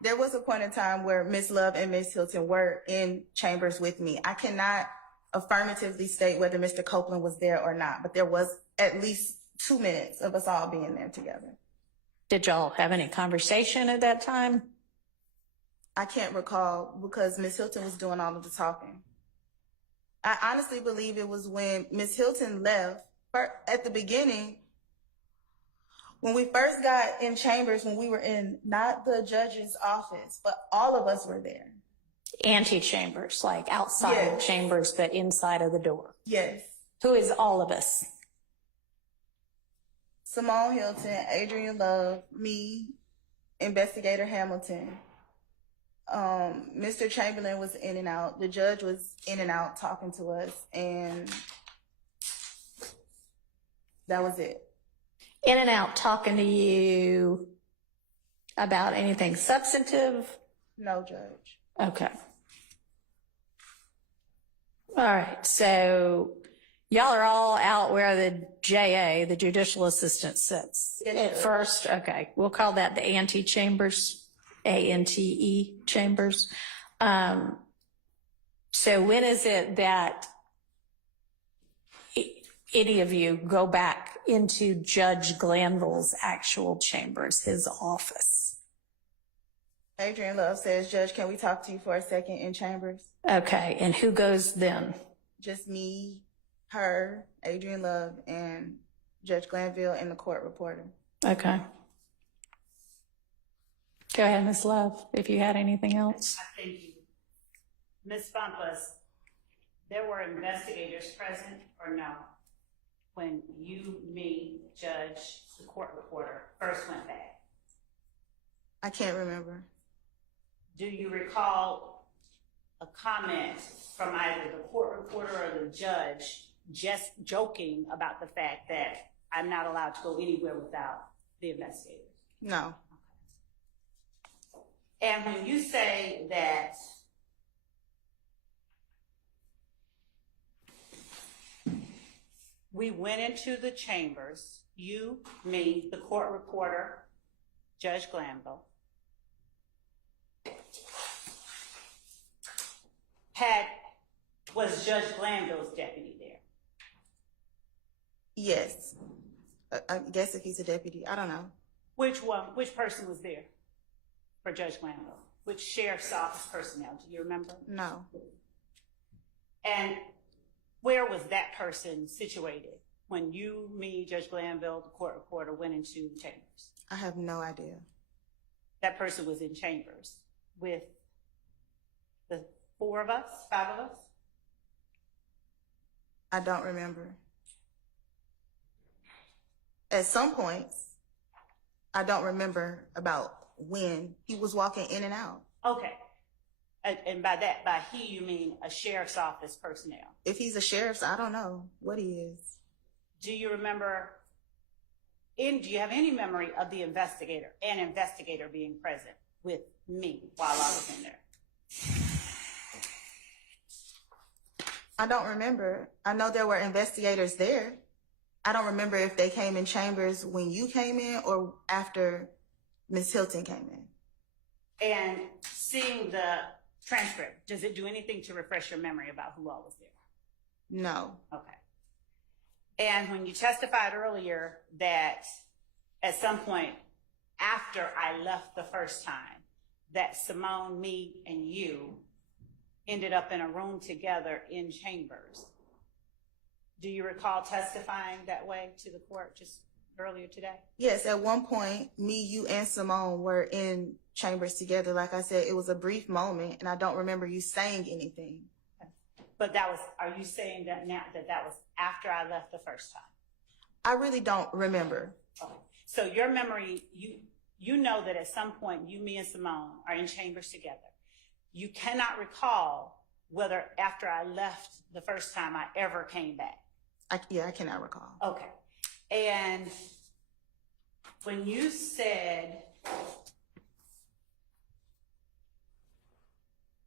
There was a point in time where Miss Love and Miss Hilton were in chambers with me. I cannot affirmatively state whether Mr. Copeland was there or not, but there was at least 2 minutes of us all being there together. Did y'all have any conversation at that time? I can't recall because Miss Hilton was doing all of the talking. I honestly believe it was when Miss Hilton left at the beginning, when we first got in chambers, when we were in not the judge's office, but all of us were there. Antechambers, like outside of chambers, but inside of the door. Yes. Who is all of us? Simone Hilton, Adrian Love, me, Investigator Hamilton. Mr. Chamberlain was in and out. The judge was in and out talking to us, and that was it. In and out talking to you about anything substantive? No, Judge. Okay. All right, so y'all are all out where the JA, the judicial assistant, sits. At first, okay, we'll call that the ante-chambers, ANTE chambers. So when is it that any of you go back into Judge Glanville's actual chambers, his office? Adrian Love says, Judge, can we talk to you for a second in chambers? Okay, and who goes then? Just me, her, Adrian Love, and Judge Glanville and the court reporter. Okay. Go ahead, Ms. Love, if you had anything else. Thank you. Ms. Bumpus, there were investigators present or no when you, me, Judge, the court reporter first went back? I can't remember. Do you recall a comment from either the court reporter or the judge just joking about the fact that I'm not allowed to go anywhere without the investigators? No. And when you say that we went into the chambers, you, me, the court reporter, Judge Glanville, was Judge Glanville's deputy there? Yes. I guess if he's a deputy, I don't know. Which one? Which person was there for Judge Glanville? Which sheriff's office personnel? Do you remember? No. And where was that person situated when you, me, Judge Glanville, the court reporter went into the chambers? I have no idea. That person was in chambers with the 4 of us, 5 of us? I don't remember. At some points, I don't remember about when he was walking in and out. Okay. And by that, by he, you mean a sheriff's office personnel? If he's a sheriff's, I don't know what he is. Do you remember, do you have any memory of the investigator, an investigator being present with me while I was in there? I don't remember. I know there were investigators there. I don't remember if they came in chambers when you came in or after Ms. Hilton came in. And seeing the transcript, does it do anything to refresh your memory about who all was there? No. Okay. And when you testified earlier that at some point after I left the first time, that Simone, me, and you ended up in a room together in chambers. Do you recall testifying that way to the court just earlier today? Yes, at one point, me, you, and Simone were in chambers together. Like I said, it was a brief moment, and I don't remember you saying anything. But that was, are you saying that now that was after I left the first time? I really don't remember. Okay. So your memory, you know that at some point you, me, and Simone are in chambers together. You cannot recall whether after I left the first time I ever came back. I cannot recall. Okay. And when you said,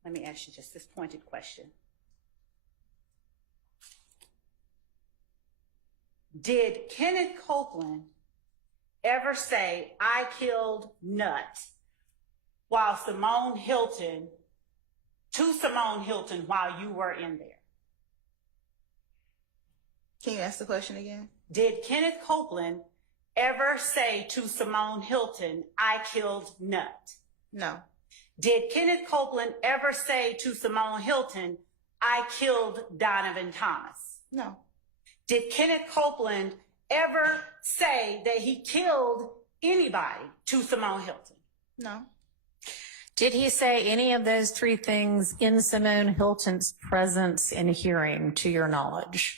let me ask you just this pointed question. Did Kenneth Copeland ever say, I killed Nut while Simone Hilton, to Simone Hilton while you were in there? Can you ask the question again? Did Kenneth Copeland ever say to Simone Hilton, I killed Nut? No. Did Kenneth Copeland ever say to Simone Hilton, I killed Donovan Thomas? No. Did Kenneth Copeland ever say that he killed anybody to Simone Hilton? No. Did he say any of those 3 things in Simone Hilton's presence and hearing, to your knowledge?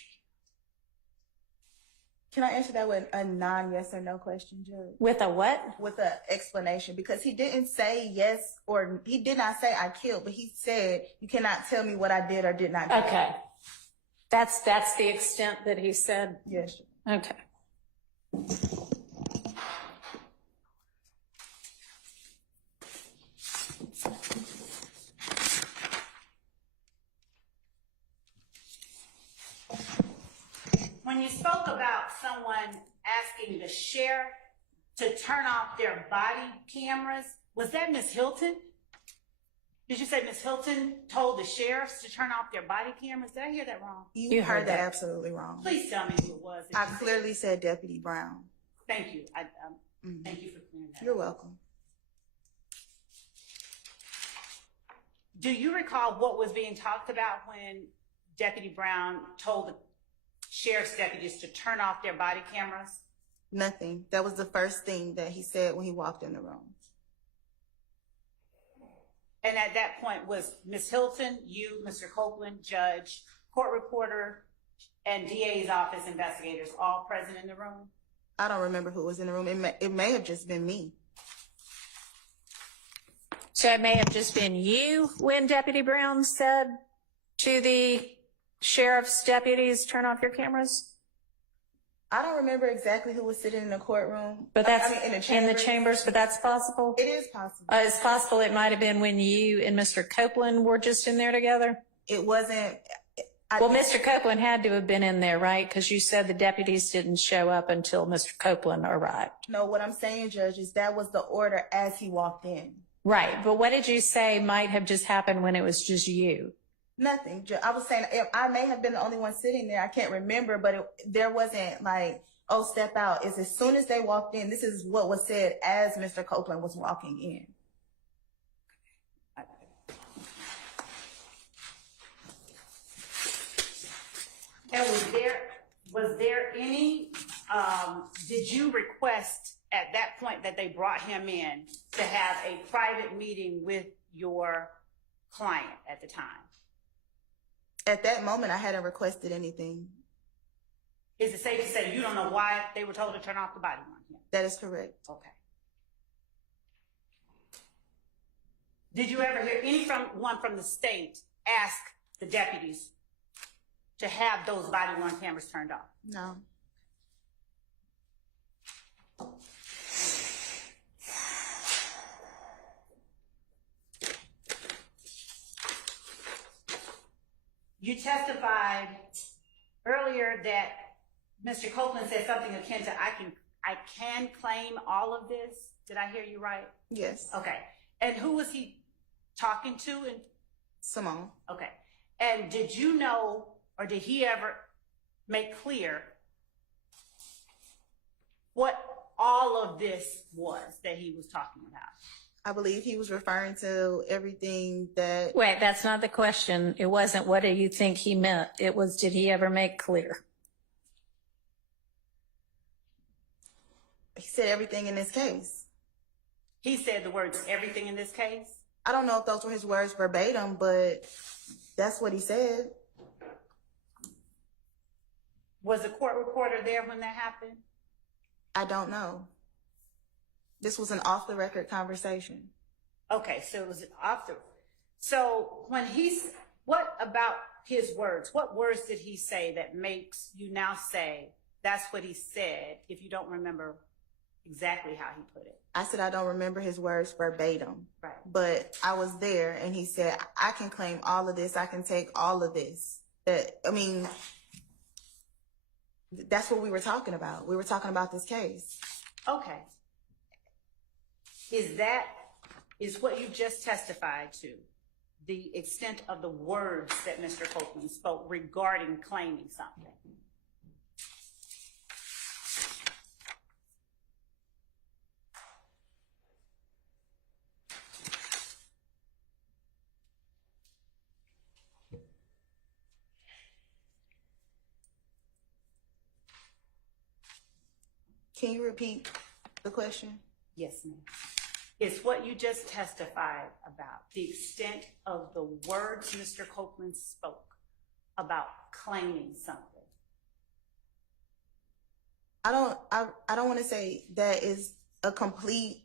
Can I answer that with a non-yes or no question, Judge? With a what? With an explanation, because he didn't say yes, or he did not say I killed, but he said, you cannot tell me what I did or did not do. Okay. That's the extent that he said? Yes. Okay. when you spoke about someone asking the sheriff to turn off their body cameras, was that Miss Hilton? Did you say Miss Hilton told the sheriffs to turn off their body cameras? Did I hear that wrong? You heard that absolutely wrong. Please tell me who it was. I clearly said Deputy Brown. Thank you. Thank you for clearing that. You're welcome. Do you recall what was being talked about when Deputy Brown told the sheriff's deputies to turn off their body cameras? Nothing. That was the first thing that he said when he walked in the room. And at that point, was Ms. Hilton, you, Mr. Copeland, judge, court reporter, and DA's office investigators all present in the room? I don't remember who was in the room. It may have just been me. So it may have just been you when Deputy Brown said to the sheriff's deputies, turn off your cameras? I don't remember exactly who was sitting in the courtroom. But that's in the chambers, but that's possible? It is possible. It's possible it might have been when you and Mr. Copeland were just in there together? It wasn't. Well, Mr. Copeland had to have been in there, right? Because you said the deputies didn't show up until Mr. Copeland arrived. No, what I'm saying, Judge, is that was the order as he walked in. Right, but what did you say might have just happened when it was just you? Nothing. I was saying I may have been the only one sitting there. I can't remember, but there wasn't like, oh, step out. It's as soon as they walked in, this is what was said as Mr. Copeland was walking in. And was there any, did you request at that point that they brought him in to have a private meeting with your client at the time? At that moment, I hadn't requested anything. Is it safe to say you don't know why they were told to turn off the body on him? That is correct. Okay. Did you ever hear anyone from the state ask the deputies to have those body-worn cameras turned off? No. You testified earlier that Mr. Copeland said something akin to, I can claim all of this. Did I hear you right? Yes. Okay. And who was he talking to? And Simone. okay. And did you know, or did he ever make clear what all of this was that he was talking about? I believe he was referring to everything that... Wait, that's not the question. It wasn't what do you think he meant. It was, did he ever make clear? He said everything in this case. He said the words, everything in this case? I don't know if those were his words verbatim, but that's what he said. Was the court reporter there when that happened? I don't know. This was an off-the-record conversation. Okay, so it was off the... So when what about his words? What words did he say that makes you now say that's what he said if you don't remember exactly how he put it? I said I don't remember his words verbatim. Right. But I was there and he said, I can claim all of this. I can take all of this. That's what we were talking about. We were talking about this case. Okay. Is what you just testified to the extent of the words that Mr. Copeland spoke regarding claiming something? Can you repeat the question? Yes, ma'am. It's what you just testified about, the extent of the words Mr. Copeland spoke about claiming something. I don't want to say that is a complete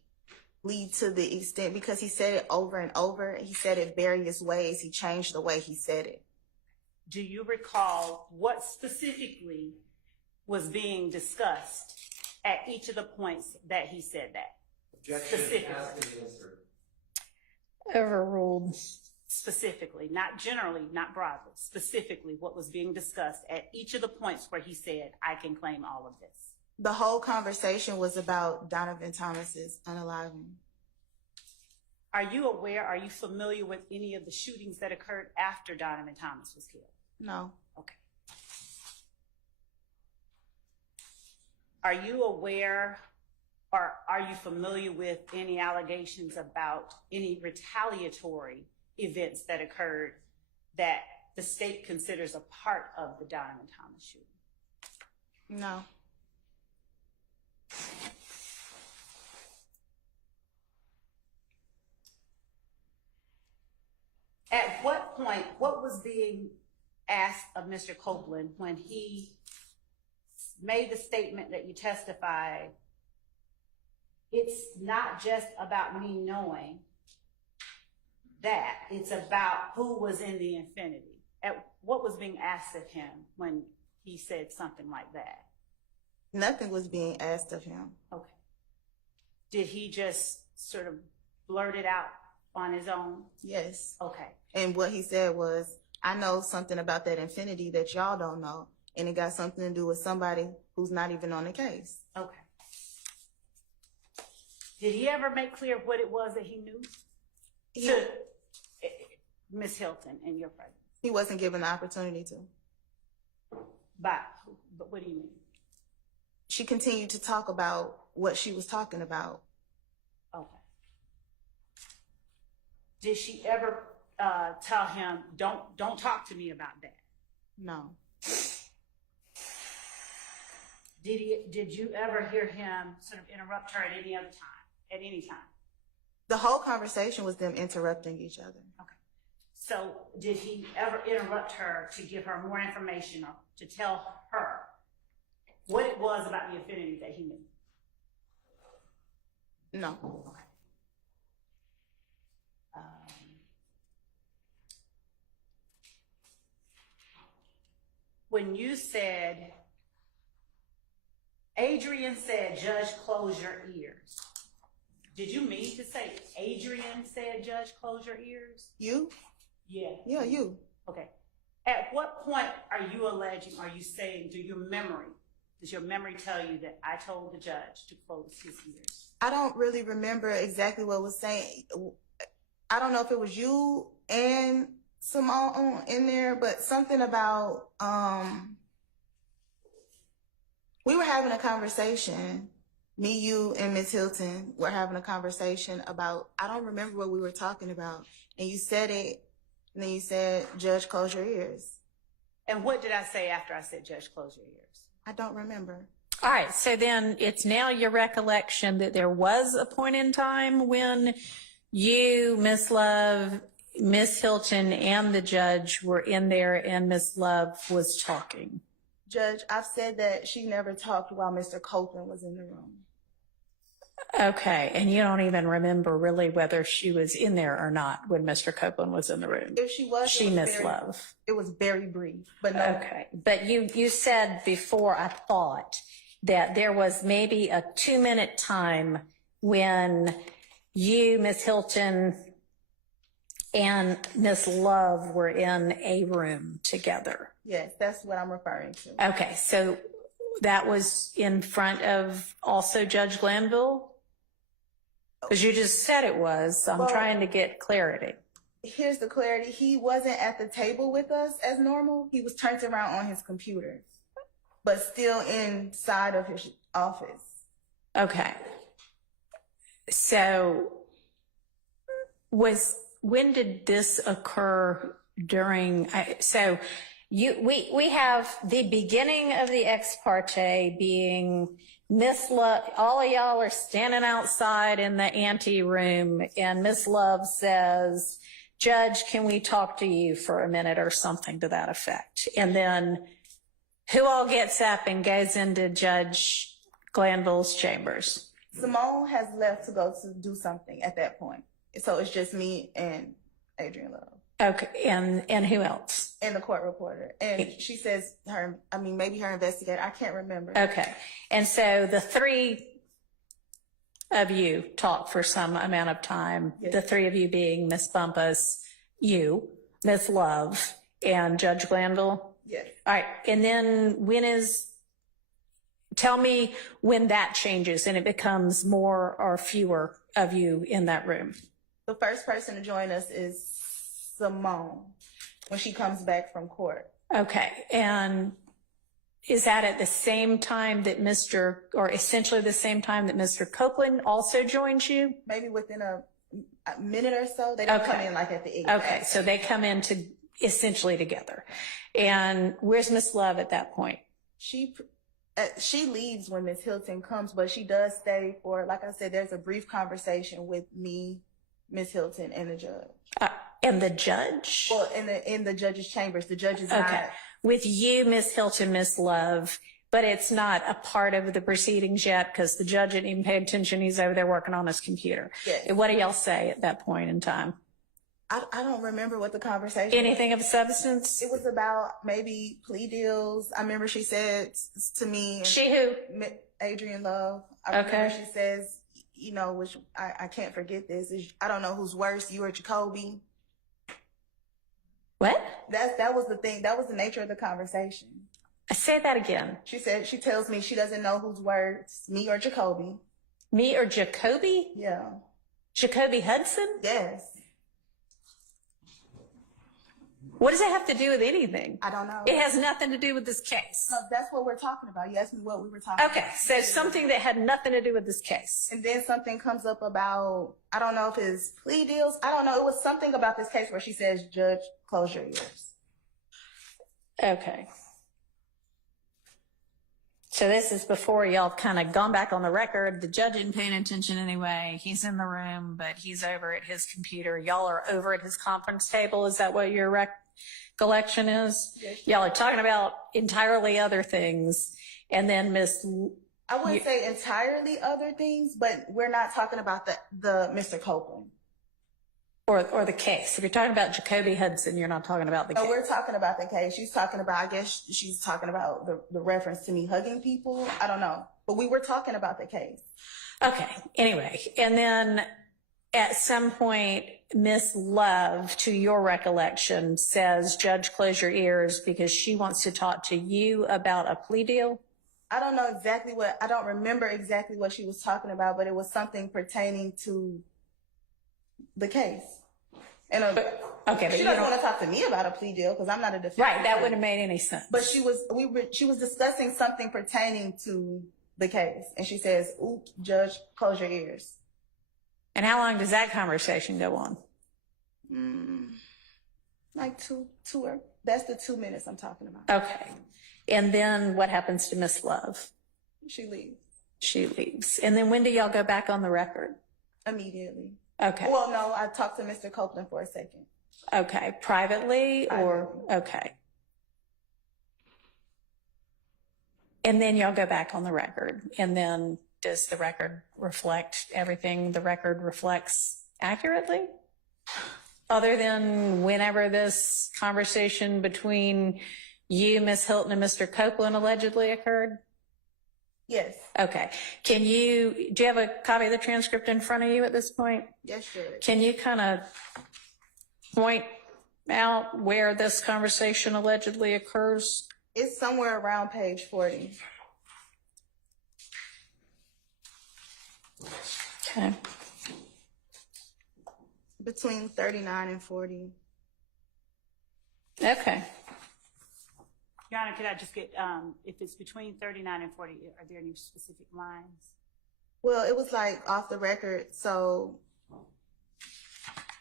lead to the extent because he said it over and over. He said it various ways. He changed the way he said it. Do you recall what specifically was being discussed at each of the points that he said that? Overruled. specifically, not generally, not broadly, specifically what was being discussed at each of the points where he said, I can claim all of this? The whole conversation was about Donovan Thomas's unaliving. Are you aware, are you familiar with any of the shootings that occurred after Donovan Thomas was killed? No. Okay. Are you aware or are you familiar with any allegations about any retaliatory events that occurred that the state considers a part of the Donovan Thomas shooting? No. At what point, what was being asked of Mr. Copeland when he made the statement that you testified, it's not just about me knowing that, it's about who was in the infinity? At what was being asked of him when he said something like that? Nothing was being asked of him. Okay. Did he just sort of blurt it out on his own? Yes. Okay. And what he said was, I know something about that infinity that y'all don't know, and it got something to do with somebody who's not even on the case. Okay. Did he ever make clear what it was that he knew to Ms. Hilton in your presence? He wasn't given the opportunity to. But what do you mean? She continued to talk about what she was talking about. Okay. Did she ever tell him, don't talk to me about that? No. Did you ever hear him sort of interrupt her at any other time, at any time? The whole conversation was them interrupting each other. Okay. So did he ever interrupt her to give her more information or to tell her what it was about the affinity that he knew? No. Okay. When you said, Adrian said, Judge, close your ears. Did you mean to say Adrian said, Judge, close your ears? You? Yeah. Yeah, you. Okay. At what point are you alleging, are you saying, does your memory tell you that I told the judge to close his ears? I don't really remember exactly what was saying. I don't know if it was you and Simone in there, but something about, we were having a conversation. Me, you, and Miss Hilton were having a conversation about, I don't remember what we were talking about. And you said it, and then you said, Judge, close your ears. And what did I say after I said, Judge, close your ears? I don't remember. All right, so then it's now your recollection that there was a point in time when you, Miss Love, Miss Hilton, and the judge were in there and Miss Love was talking. Judge, I've said that she never talked while Mr. Copeland was in the room. Okay, and you don't even remember really whether she was in there or not when Mr. Copeland was in the room. If she was, She Miss Love. It was very brief, but no. Okay, but you said before, I thought, that there was maybe a 2-minute time when you, Miss Hilton, and Miss Love were in a room together. Yes, that's what I'm referring to. Okay, so that was in front of also Judge Glanville? Because you just said it was, so I'm trying to get clarity. Here's the clarity. He wasn't at the table with us as normal. He was turned around on his computer, but still inside of his office. Okay. So when did this occur during, we have the beginning of the ex parte being Miss Love, all of y'all are standing outside in the ante room and Miss Love says, Judge, can we talk to you for a minute or something to that effect? And then who all gets up and goes into Judge Glanville's chambers? Simone has left to go to do something at that point. So it's just me and Adrian Love. Okay, and who else? And the court reporter. And she says maybe her investigator. I can't remember. Okay. And so the three of you talk for some amount of time, Yes. The three of you being Miss Bumpus, you, Miss Love, and Judge Glanville? Yes. All right. And then tell me when that changes and it becomes more or fewer of you in that room. The first person to join us is Simone when she comes back from court. Okay. And is that at the same time that essentially the same time that Mr. Copeland also joins you? Maybe within a minute or so. They don't come in like at the exact. Okay. So they come in essentially together. And where's Miss Love at that point? She leaves when Miss Hilton comes, but she does stay for, like I said, there's a brief conversation with me, Miss Hilton, and the judge. And the judge? Well, in the judge's chambers. The judge is Okay. not. With you, Miss Hilton, Miss Love, but it's not a part of the proceedings yet because the judge didn't even pay attention. He's over there working on his computer. Yes. What do y'all say at that point in time? I don't remember what the conversation Anything of substance? It was about maybe plea deals. I remember she said to me. She who? Adrian Love. I remember she says, which I can't forget this, is I don't know who's worse, you or Jacoby. What? That was the thing. That was the nature of the conversation. Say that again. She said, she tells me she doesn't know who's worse, me or Jacoby. Me or Jacoby? Yeah. Jacoby Hudson? Yes. What does it have to do with anything? I don't know. It has nothing to do with this case. No, that's what we're talking about. You asked me what we were talking about. Okay, so something that had nothing to do with this case. And then something comes up about, I don't know if it's plea deals. I don't know. It was something about this case where she says, Judge, close your ears. Okay. So this is before y'all kind of gone back on the record. The judge isn't paying attention anyway. He's in the room, but he's over at his computer. Y'all are over at his conference table. Is that what your recollection is? Yes. Y'all are talking about entirely other things. And then I wouldn't say entirely other things, but we're not talking about the Mr. Copeland. Or the case. If you're talking about Jacoby Hudson, you're not talking about the case. No, we're talking about the case. She's talking about, I guess she's talking about the reference to me hugging people. I don't know. But we were talking about the case. Okay. Anyway. And then at some point, Miss Love, to your recollection, says, Judge, close your ears because she wants to talk to you about a plea deal. I don't know exactly I don't remember exactly what she was talking about, but it was something pertaining to the case. And okay, but she doesn't want to talk to me about a plea deal because I'm not a defendant. Right, that wouldn't have made any sense. But she was discussing something pertaining to the case, and she says, "Ooh, Judge, close your ears." And how long does that conversation go on? Like two. That's the 2 minutes I'm talking about. Okay, and then what happens to Miss Love? She leaves She leaves, and then when do y'all go back on the record? immediately. Okay. Well, no, I talked to Mr. Copeland for a second. Okay, privately or okay. And then y'all go back on the record. And then does the record reflect everything the record reflects accurately? Other than whenever this conversation between you, Miss Hilton, and Mr. Copeland allegedly occurred? Yes. Okay. Do you have a copy of the transcript in front of you at this point? Yes, Judge. Can you kind of point out where this conversation allegedly occurs? It's somewhere around page 40. Okay. Between 39 and 40. Okay. Your Honor, could I just get, if it's between 39 and 40, are there any specific lines? Well, it was like off the record, so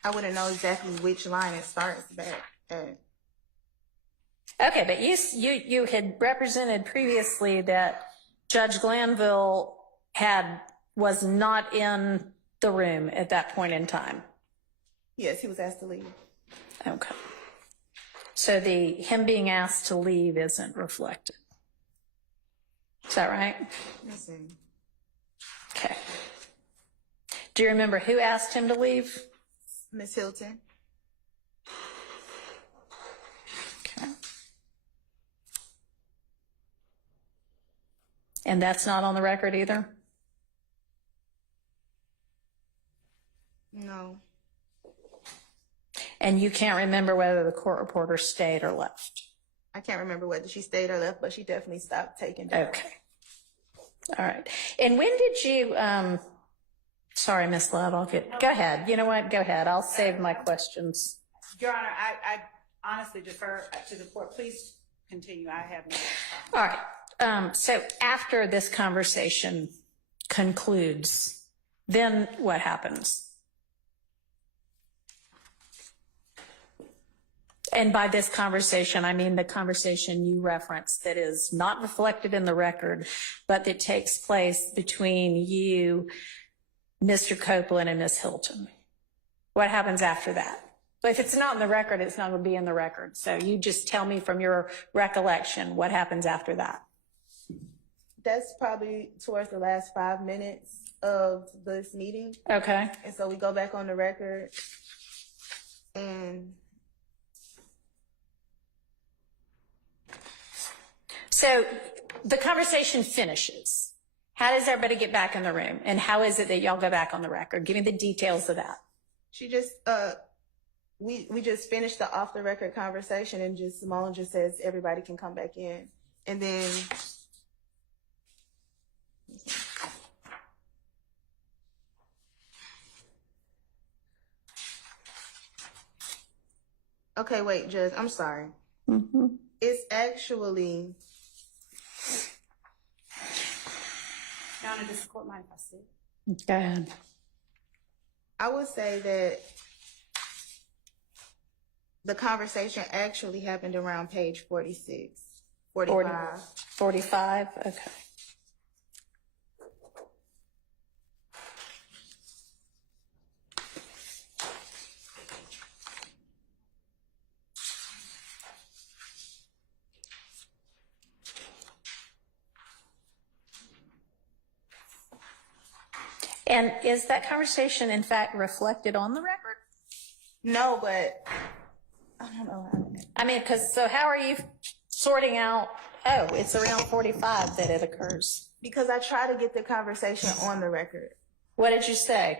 I wouldn't know exactly which line it starts back at. Okay, but you had represented previously that Judge Glanville was not in the room at that point in time. Yes, he was asked to leave. Okay. So him being asked to leave isn't reflected. Is that right? Let's see. Okay. Do you remember who asked him to leave? Miss Hilton. Okay. And that's not on the record either? No. And you can't remember whether the court reporter stayed or left? I can't remember whether she stayed or left, but she definitely stopped taking down. Okay. All right. And when did you, sorry, Ms. Love, go ahead. You know what? Go ahead. I'll save my questions. Your Honor, I honestly defer to the court. Please continue. I have no. All right. So after this conversation concludes, then what happens? And by this conversation, I mean the conversation you referenced that is not reflected in the record, but that takes place between you, Mr. Copeland, and Ms. Hilton. What happens after that? But if it's not in the record, it's not going to be in the record. So you just tell me from your recollection what happens after that. That's probably towards the last 5 minutes of this meeting. Okay. And so we go back on the record and... So the conversation finishes. How does everybody get back in the room? And how is it that y'all go back on the record? Give me the details of that. She just, we just finished the off the record conversation and just Simone just says everybody can come back in. And then okay, wait, Judge, I'm sorry. Mm-hmm. It's actually... Your Honor, does the court mind if I sit? Go ahead. I would say that the conversation actually happened around page 46, 45. 45? Okay. And is that conversation, in fact, reflected on the record? No, but I don't know how. I mean, so how are you sorting out, oh, it's around 45 that it occurs? Because I try to get the conversation on the record. What did you say?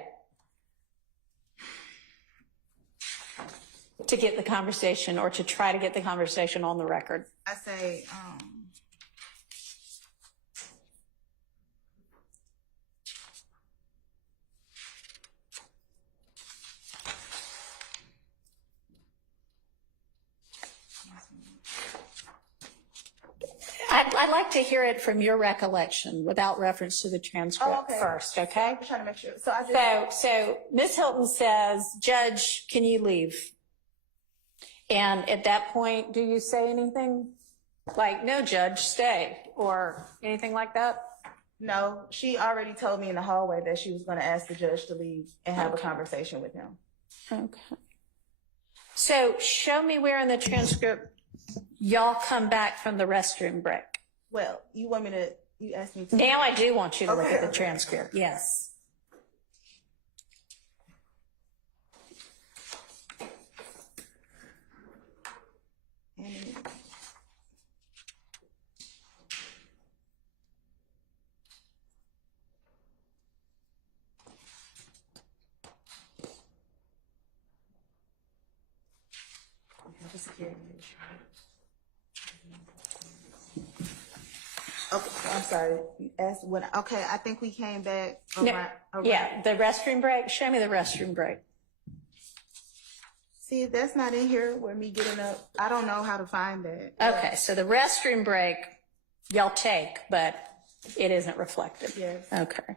To get the conversation or to try to get the conversation on the record? I say, I'd like to hear it from your recollection without reference to the transcript first, okay? I'm trying to make sure. So Ms. Hilton says, Judge, can you leave? And at that point, do you say anything? Like, no, Judge, stay, or anything like that? No, she already told me in the hallway that she was going to ask the judge to leave and have a conversation with him. Okay. So show me where in the transcript y'all come back from the restroom break. Well, you want me to, you asked me to. Now I do want you to look at the transcript, yes. Okay, I'm sorry. You asked when. Okay, I think we came back. Yeah, the restroom break. Show me the restroom break. See, if that's not in here where me getting up, I don't know how to find that. Okay, so the restroom break y'all take, but it isn't reflected. Yes. Okay.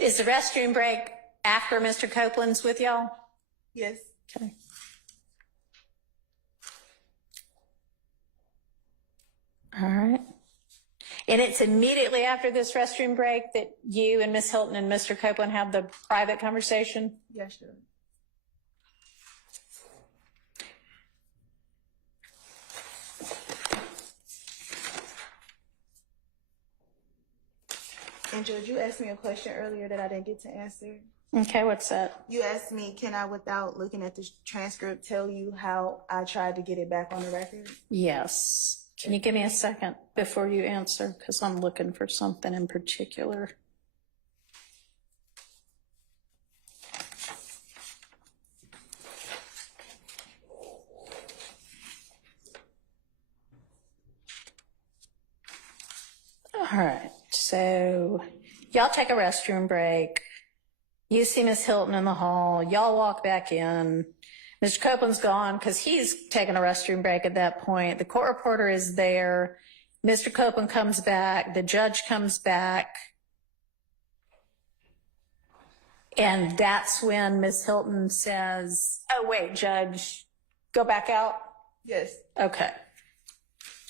Is the restroom break after Mr. Copeland's with y'all? Yes. Okay. All right. And it's immediately after this restroom break that you and Ms. Hilton and Mr. Copeland have the private conversation? Yes, sure. And Judge, you asked me a question earlier that I didn't get to answer. Okay, what's that? You asked me, can I, without looking at the transcript, tell you how I tried to get it back on the record? Yes. Can you give me a second before you answer? Because I'm looking for something in particular. All right. So y'all take a restroom break. You see Miss Hilton in the hall. Y'all walk back in. Mr. Copeland's gone because he's taking a restroom break at that point. The court reporter is there. Mr. Copeland comes back. The judge comes back. And that's when Miss Hilton says, oh, wait, Judge, go back out? Yes. Okay.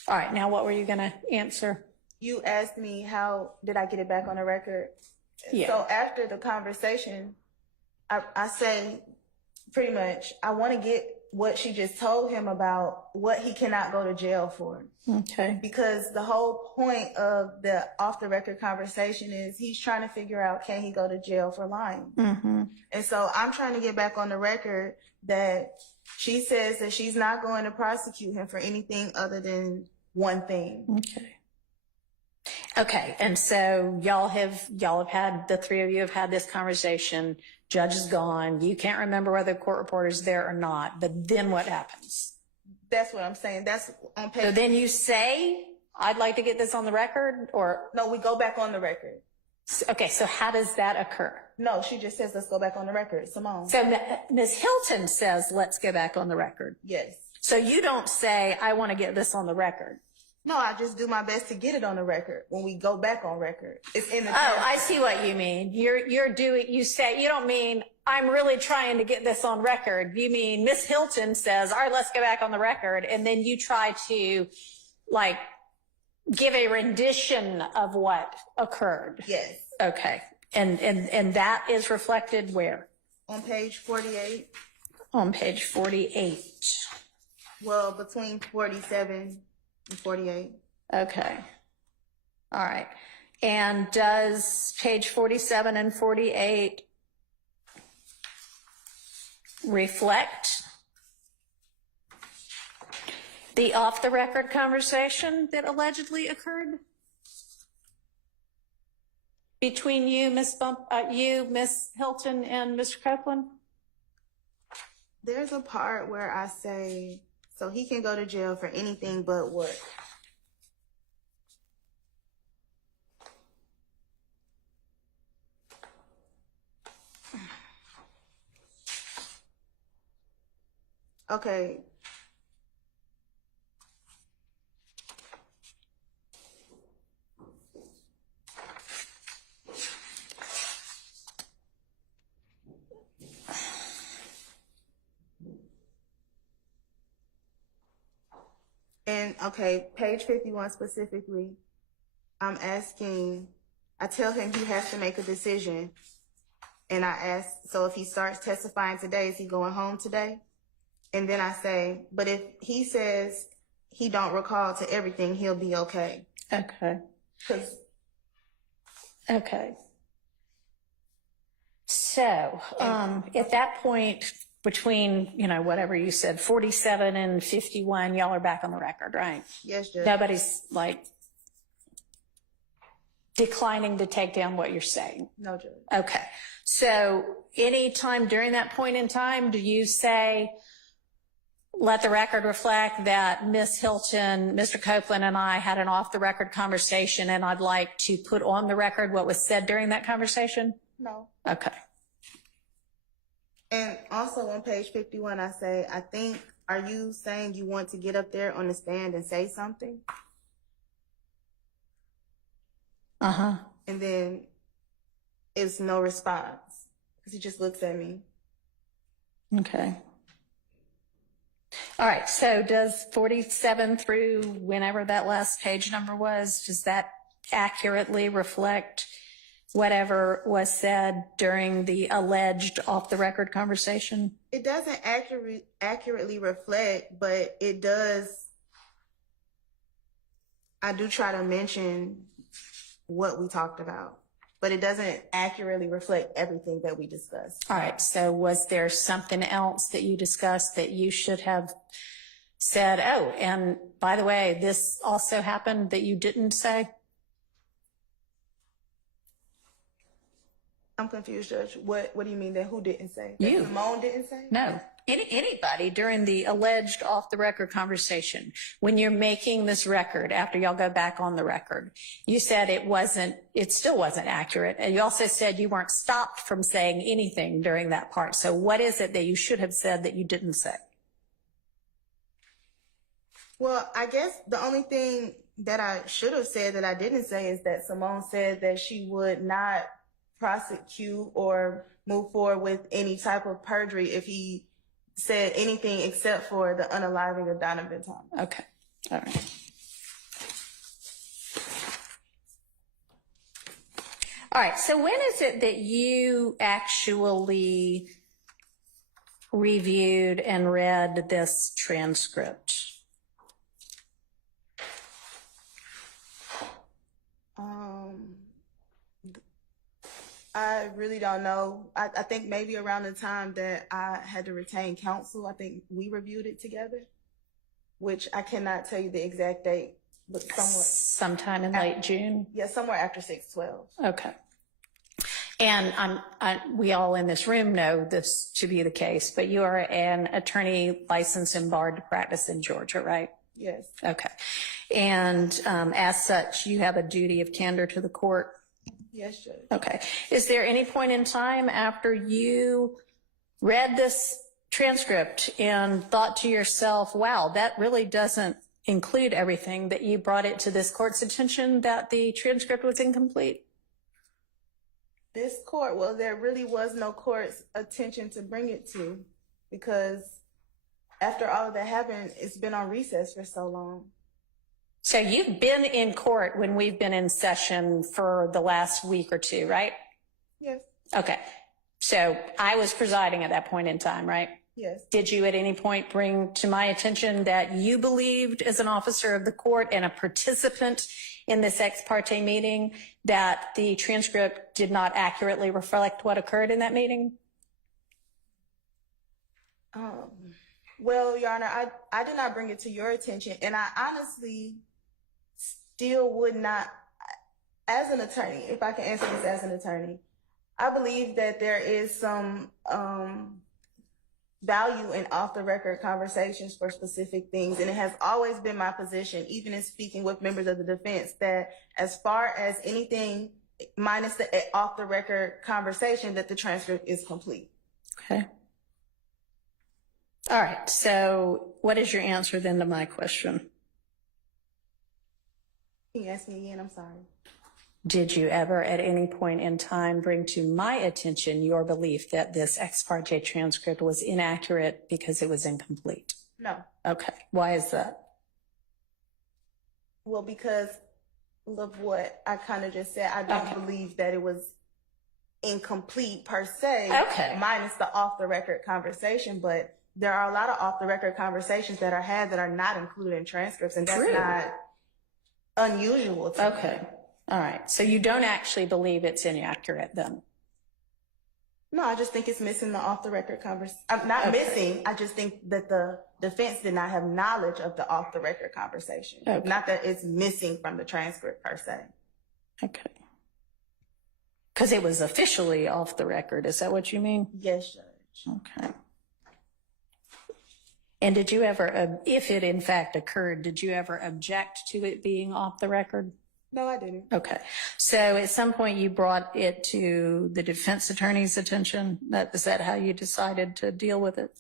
All right. Now, what were you going to answer? You asked me how did I get it back on the record? Yeah. So after the conversation, I say pretty much, I want to get what she just told him about what he cannot go to jail for. Okay. Because the whole point of the off the record conversation is he's trying to figure out, can he go to jail for lying? Mm-hmm. And so I'm trying to get back on the record that she says that she's not going to prosecute him for anything other than one thing. Okay. Okay. And so y'all have had, the three of you have had this conversation. Judge is gone. You can't remember whether the court reporter's there or not, but then what happens? That's what I'm saying. That's on page. So then you say, I'd like to get this on the record, or? No, we go back on the record. Okay. So how does that occur? No, she just says, let's go back on the record. Simone. So Ms. Hilton says, let's go back on the record. Yes. So you don't say, I want to get this on the record. No, I just do my best to get it on the record when we go back on record. It's in the. Oh, I see what you mean. You say, you don't mean, I'm really trying to get this on record. You mean Miss Hilton says, all right, let's go back on the record. And then you try to like give a rendition of what occurred. Yes. Okay. And that is reflected where? On page 48. On page 48. Well, between 47 and 48. Okay. All right. And does page 47 and 48 reflect the off-the-record conversation that allegedly occurred between you, Miss Hilton, and Mr. Copeland? There's a part where I say, so he can go to jail for anything but what? Okay. And okay, page 51 specifically, I tell him he has to make a decision. And I ask, so if he starts testifying today, is he going home today? And then I say, but if he says he don't recall to everything, he'll be okay. Okay. Okay. So, at that point, between, whatever you said, 47 and 51, y'all are back on the record, right? Yes, Judge. Nobody's like declining to take down what you're saying. No, Judge. Okay. So any time during that point in time, do you say, let the record reflect that Miss Hilton, Mr. Copeland, and I had an off-the-record conversation, and I'd like to put on the record what was said during that conversation? No. Okay. And also on page 51, I say, are you saying you want to get up there on the stand and say something? Uh-huh. And then it's no response because he just looks at me. Okay. All right. So does 47 through whenever that last page number was, does that accurately reflect whatever was said during the alleged off-the-record conversation? It doesn't accurately reflect, but it does. I do try to mention what we talked about, but it doesn't accurately reflect everything that we discussed. All right. So was there something else that you discussed that you should have said, oh, and by the way, this also happened that you didn't say? I'm confused, Judge. What do you mean that who didn't say? You. That Simone didn't say? No, anybody during the alleged off-the-record conversation, when you're making this record, after y'all go back on the record, you said it still wasn't accurate. And you also said you weren't stopped from saying anything during that part. So what is it that you should have said that you didn't say? Well, I guess the only thing that I should have said that I didn't say is that Simone said that she would not prosecute or move forward with any type of perjury if he said anything except for the unaliving of Donovan Thomas. Okay. All right. All right. So when is it that you actually reviewed and read this transcript? I really don't know. I think maybe around the time that I had to retain counsel, I think we reviewed it together, which I cannot tell you the exact date, but sometime in late June? Yeah, somewhere after 6/12. Okay. And we all in this room know this to be the case, but you are an attorney licensed and barred to practice in Georgia, right? Yes. Okay. And as such, you have a duty of candor to the court? Yes, Judge. Okay. Is there any point in time after you read this transcript and thought to yourself, wow, that really doesn't include everything, that you brought it to this court's attention that the transcript was incomplete? This court, well, there really was no court's attention to bring it to, because after all of that happened, it's been on recess for so long. So you've been in court when we've been in session for the last week or two, right? Yes. Okay. So I was presiding at that point in time, right? Yes. Did you at any point bring to my attention that you believed, as an officer of the court and a participant in this ex parte meeting, that the transcript did not accurately reflect what occurred in that meeting? Well, Your Honor, I did not bring it to your attention, and I honestly still would not, as an attorney, if I can answer this as an attorney, I believe that there is some value in off-the-record conversations for specific things, and it has always been my position, even in speaking with members of the defense, that as far as anything minus the off-the-record conversation, that the transcript is complete. Okay. All right. So what is your answer then to my question? Can you ask me again? I'm sorry. Did you ever at any point in time bring to my attention your belief that this ex parte transcript was inaccurate because it was incomplete? No. Okay. Why is that? Well, because of what I kind of just said. I don't believe that it was incomplete per se, minus the off-the-record conversation, but there are a lot of off-the-record conversations that are had that are not included in transcripts, and that's not unusual to me. All right. So you don't actually believe it's inaccurate then? No, I just think it's missing the off-the-record conversation. I'm not missing. I just think that the defense did not have knowledge of the off-the-record conversation. Not that it's missing from the transcript per se. Okay. Because it was officially off the record. Is that what you mean? Yes, Judge. Okay. And did you ever, if it in fact occurred, did you ever object to it being off the record? No, I didn't. Okay. So at some point you brought it to the defense attorney's attention? Is that how you decided to deal with it?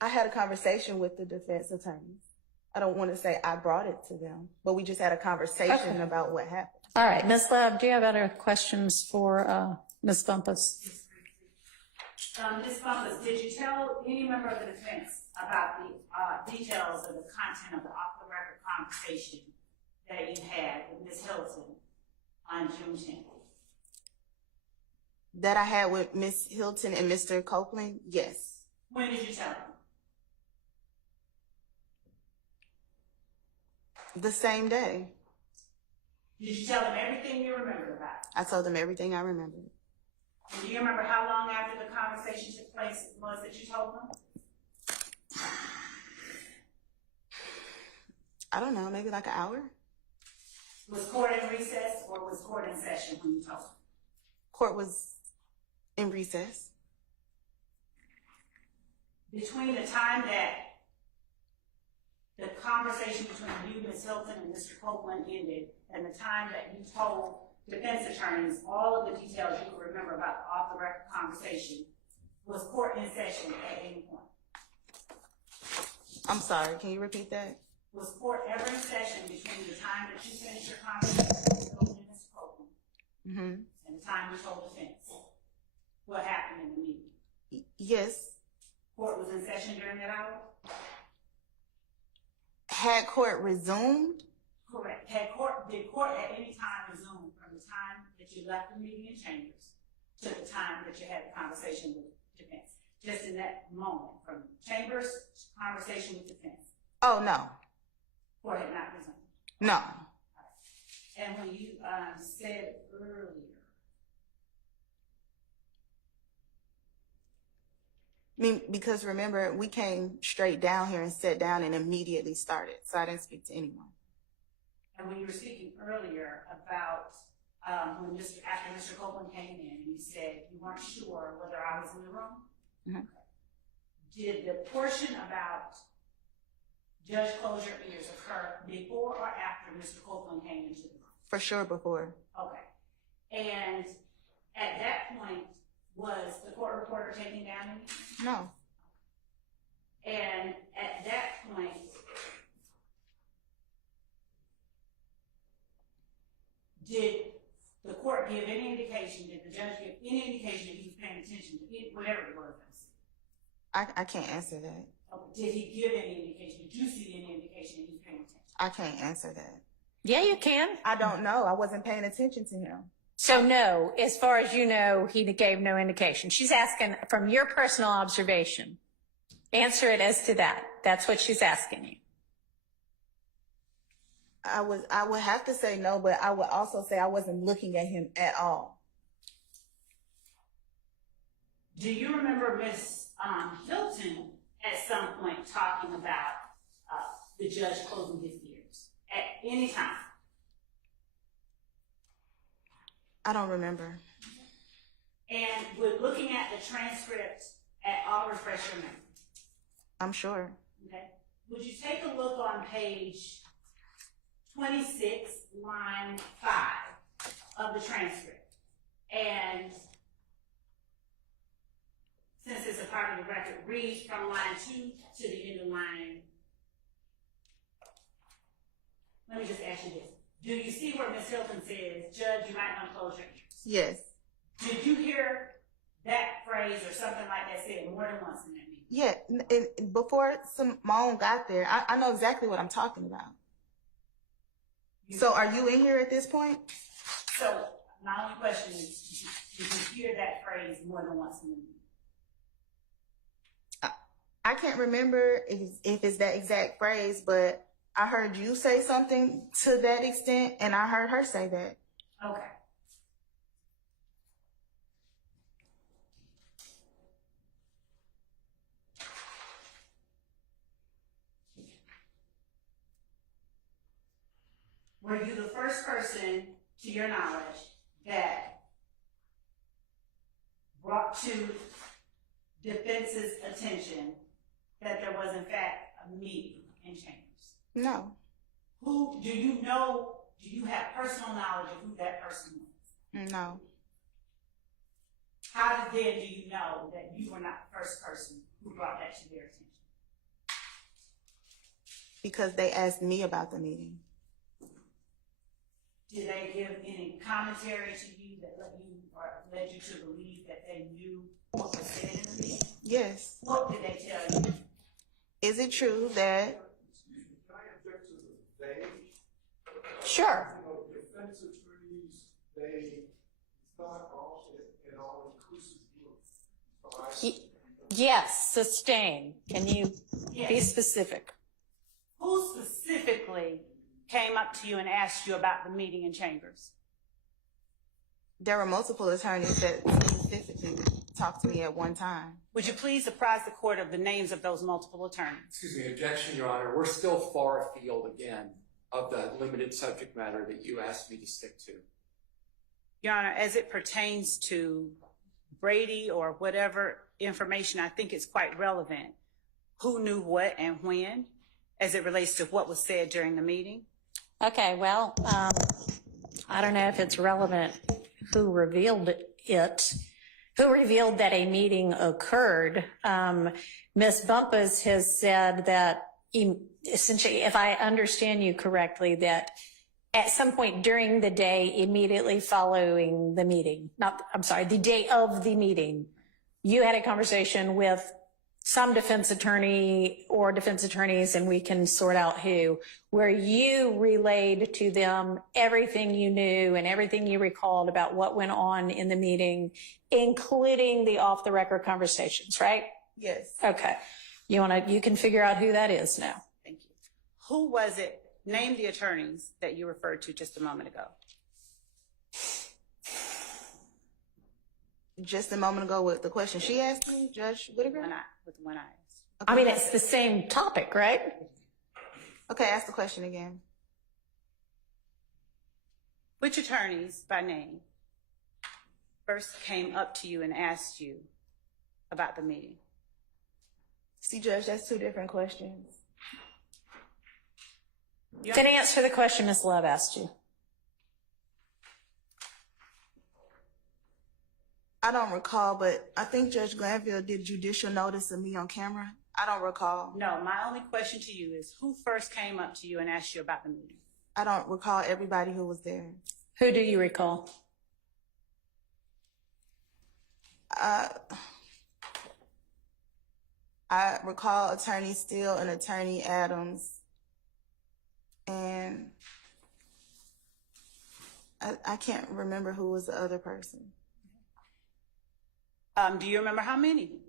I had a conversation with the defense attorney. I don't want to say I brought it to them, but we just had a conversation about what happened. All right. Ms. Love, do you have other questions for Ms. Bumpus? Ms. Bumpus, did you tell any member of the defense about the details of the content of the off-the-record conversation that you had with Ms. Hilton on June 10th? That I had with Ms. Hilton and Mr. Copeland? Yes. When did you tell them? The same day. Did you tell them everything you remembered about it? I told them everything I remembered. And do you remember how long after the conversation took place it was that you told them? I don't know, maybe like an hour. Was court in recess or was court in session when you told them? Court was In recess. Between the time that the conversation between you, Ms. Hilton, and Mr. Copeland ended, and the time that you told defense attorneys all of the details you could remember about the off-the-record conversation, was court in session at any point? I'm sorry, can you repeat that? Was court ever in session between the time that you finished your conversation with Ms. Hilton and Mr. Copeland and the time you told defense? What happened in the meeting? Yes. Court was in session during that hour? Had court resumed? Correct. Did court at any time resume from the time that you left the meeting in chambers to the time that you had the conversation with defense? Just in that moment, from chambers to conversation with defense. Oh, no. Court had not resumed. No. And when you said earlier, I mean, because remember, we came straight down here and sat down and immediately started, so I didn't speak to anyone. and when you were speaking earlier about when after Mr. Copeland came in, you said you weren't sure whether I was in the room. Mhm. Did the portion about judge close your ears occur before or after Mr. Copeland came into the room? For sure before. Okay. And at that point, was the court reporter taking down anything? No. And at that point, did the court give any indication, did the judge give any indication that he was paying attention to whatever it was? I can't answer that. Did he give any indication? Did you see any indication that he was paying attention? I can't answer that. Yeah, you can. I don't know. I wasn't paying attention to him. So no, as far as you know, he gave no indication. She's asking from your personal observation. Answer it as to that. That's what she's asking you. I would have to say no, but I would also say I wasn't looking at him at all. Do you remember Ms. Hilton at some point talking about the judge closing his ears at any time? I don't remember. And with looking at the transcript I'll refresh your memory. I'm sure. Okay. Would you take a look on page 26, line 5 of the transcript? And since it's a part of the record, read from line 2 to the end of line. Let me just ask you this. Do you see where Ms. Hilton says, Judge, you might want to close your ears? Yes. Did you hear that phrase or something like that said more than once in that meeting? Yeah. And before Simone got there, I know exactly what I'm talking about. So are you in here at this point? So my only question is, did you hear that phrase more than once in the meeting? I can't remember if it's that exact phrase, but I heard you say something to that extent, and I heard her say that. Okay. Were you the first person, to your knowledge, that brought to defense's attention that there was, in fact, a meeting in chambers? No. Who, do you have personal knowledge of who that person was? No. How then do you know that you were not the first person who brought that to their attention? Because they asked me about the meeting. Did they give any commentary to you that led you to believe that they knew what was said in the meeting? Yes. What did they tell you? Is it true that? Can I object to the they? Sure. Defense attorneys, it's not all an all-inclusive group. Yes, sustain. Can you be specific? Who specifically came up to you and asked you about the meeting in chambers? There were multiple attorneys that specifically talked to me at one time. Would you please apprise the court of the names of those multiple attorneys? Excuse me, objection, Your Honor. We're still far afield again of the limited subject matter that you asked me to stick to. Your Honor, as it pertains to Brady or whatever information, I think it's quite relevant. Who knew what and when, as it relates to what was said during the meeting? Okay, well, I don't know if it's relevant who revealed that a meeting occurred. Ms. Bumpus has said that essentially, if I understand you correctly, that at some point during the day immediately following the meeting, the day of the meeting, you had a conversation with some defense attorney or defense attorneys, and we can sort out who, where you relayed to them everything you knew and everything you recalled about what went on in the meeting, including the off-the-record conversations, right? Yes. Okay. You can figure out who that is now. Thank you. Who was it? Name the attorneys that you referred to just a moment ago. Just a moment ago with the question she asked me, Judge Whitaker? With the one I asked. Okay. I mean, it's the same topic, right? Okay, ask the question again. Which attorneys by name first came up to you and asked you about the meeting? See, Judge, that's two different questions. Then answer the question Ms. Love asked you. I don't recall, but I think Judge Glanville did judicial notice of me on camera. I don't recall. No, my only question to you is who first came up to you and asked you about the meeting? I don't recall everybody who was there. Who do you recall? I recall Attorney Steele and Attorney Adams, and I can't remember who was the other person. Do you remember how many?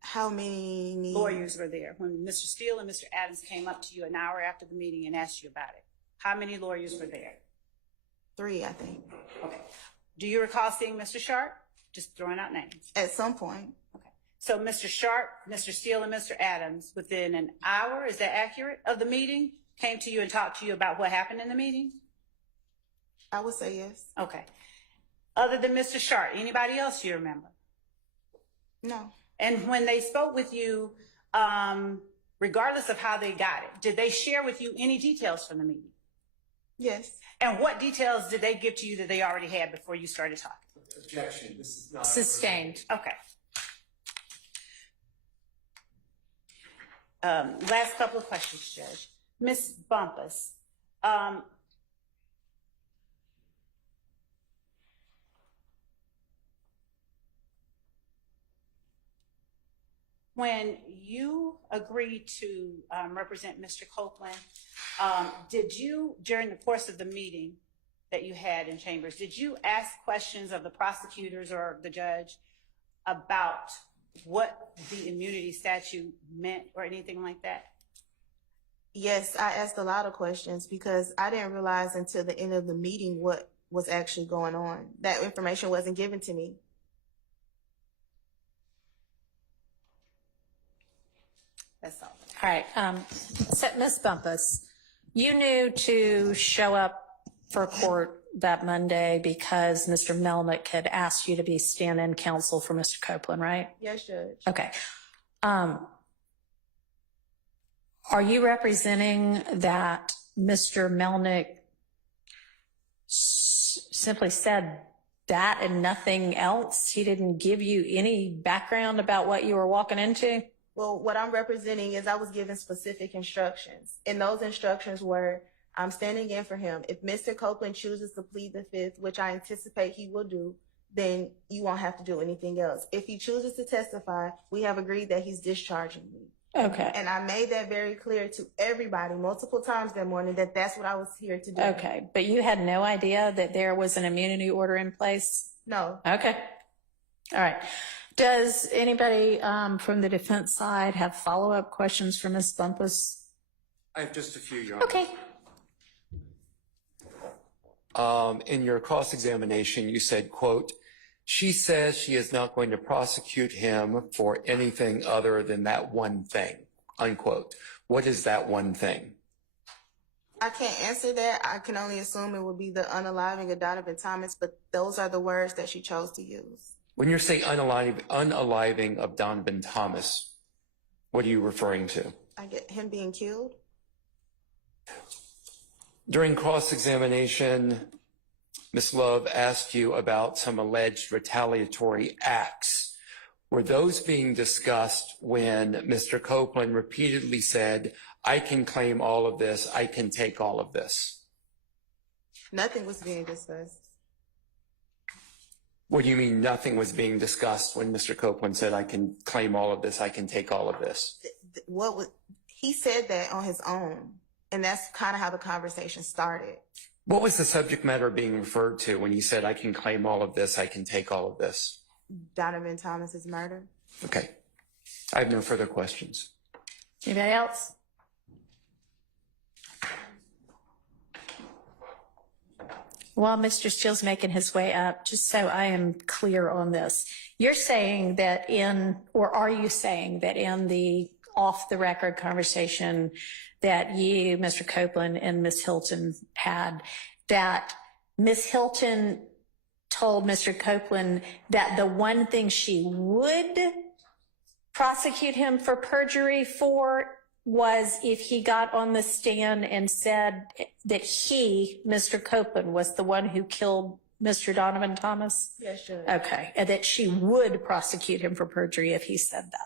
How many lawyers were there when Mr. Steele and Mr. Adams came up to you an hour after the meeting and asked you about it? How many lawyers were there? 3, I think. Okay. Do you recall seeing Mr. Sharp? Just throwing out names. At some point. Okay. So Mr. Sharp, Mr. Steele, and Mr. Adams, within an hour, is that accurate, of the meeting, came to you and talked to you about what happened in the meeting? I would say yes. Okay. Other than Mr. Sharp, anybody else you remember? No. And when they spoke with you, regardless of how they got it, did they share with you any details from the meeting? Yes. And what details did they give to you that they already had before you started talking? Objection. This is not Sustained. Okay. Last couple of questions, Judge. Ms. Bumpus, when you agreed to represent Mr. Copeland, did you, during the course of the meeting that you had in chambers, did you ask questions of the prosecutors or the judge about what the immunity statute meant or anything like that? Yes, I asked a lot of questions because I didn't realize until the end of the meeting what was actually going on. That information wasn't given to me. That's all. All right. So Ms. Bumpus, you knew to show up for court that Monday because Mr. Melnick had asked you to be stand-in counsel for Mr. Copeland, right? Yes, Judge. Okay. Are you representing that Mr. Melnick simply said that and nothing else? He didn't give you any background about what you were walking into? Well, what I'm representing is I was given specific instructions, and those instructions were I'm standing in for him. If Mr. Copeland chooses to plead the fifth, which I anticipate he will do, then you won't have to do anything else. If he chooses to testify, we have agreed that he's discharging me. Okay. And I made that very clear to everybody multiple times that morning that that's what I was here to do. Okay. But you had no idea that there was an immunity order in place? No. Okay. All right. Does anybody from the defense side have follow-up questions for Ms. Bumpus? I have just a few, Your Honor. Okay. In your cross-examination, you said, quote, she says she is not going to prosecute him for anything other than that one thing, unquote. What is that one thing? I can't answer that. I can only assume it would be the unaliving of Donovan Thomas, but those are the words that she chose to use. When you say unaliving of Donovan Thomas, what are you referring to? I get him being killed. During cross-examination, Ms. Love asked you about some alleged retaliatory acts. Were those being discussed when Mr. Copeland repeatedly said, I can claim all of this, I can take all of this? Nothing was being discussed. What do you mean nothing was being discussed when Mr. Copeland said, I can claim all of this, I can take all of this? He said that on his own, and that's kind of how the conversation started. What was the subject matter being referred to when he said, I can claim all of this, I can take all of this? Donovan Thomas's murder. Okay. I have no further questions. Anybody else? While Mr. Steele's making his way up, just so I am clear on this, you're saying that are you saying that in the off-the-record conversation that you, Mr. Copeland, and Ms. Hilton had, that Ms. Hilton told Mr. Copeland that the one thing she would prosecute him for perjury for was if he got on the stand and said that he, Mr. Copeland, was the one who killed Mr. Donovan Thomas? Yes, Judge. Okay, and that she would prosecute him for perjury if he said that.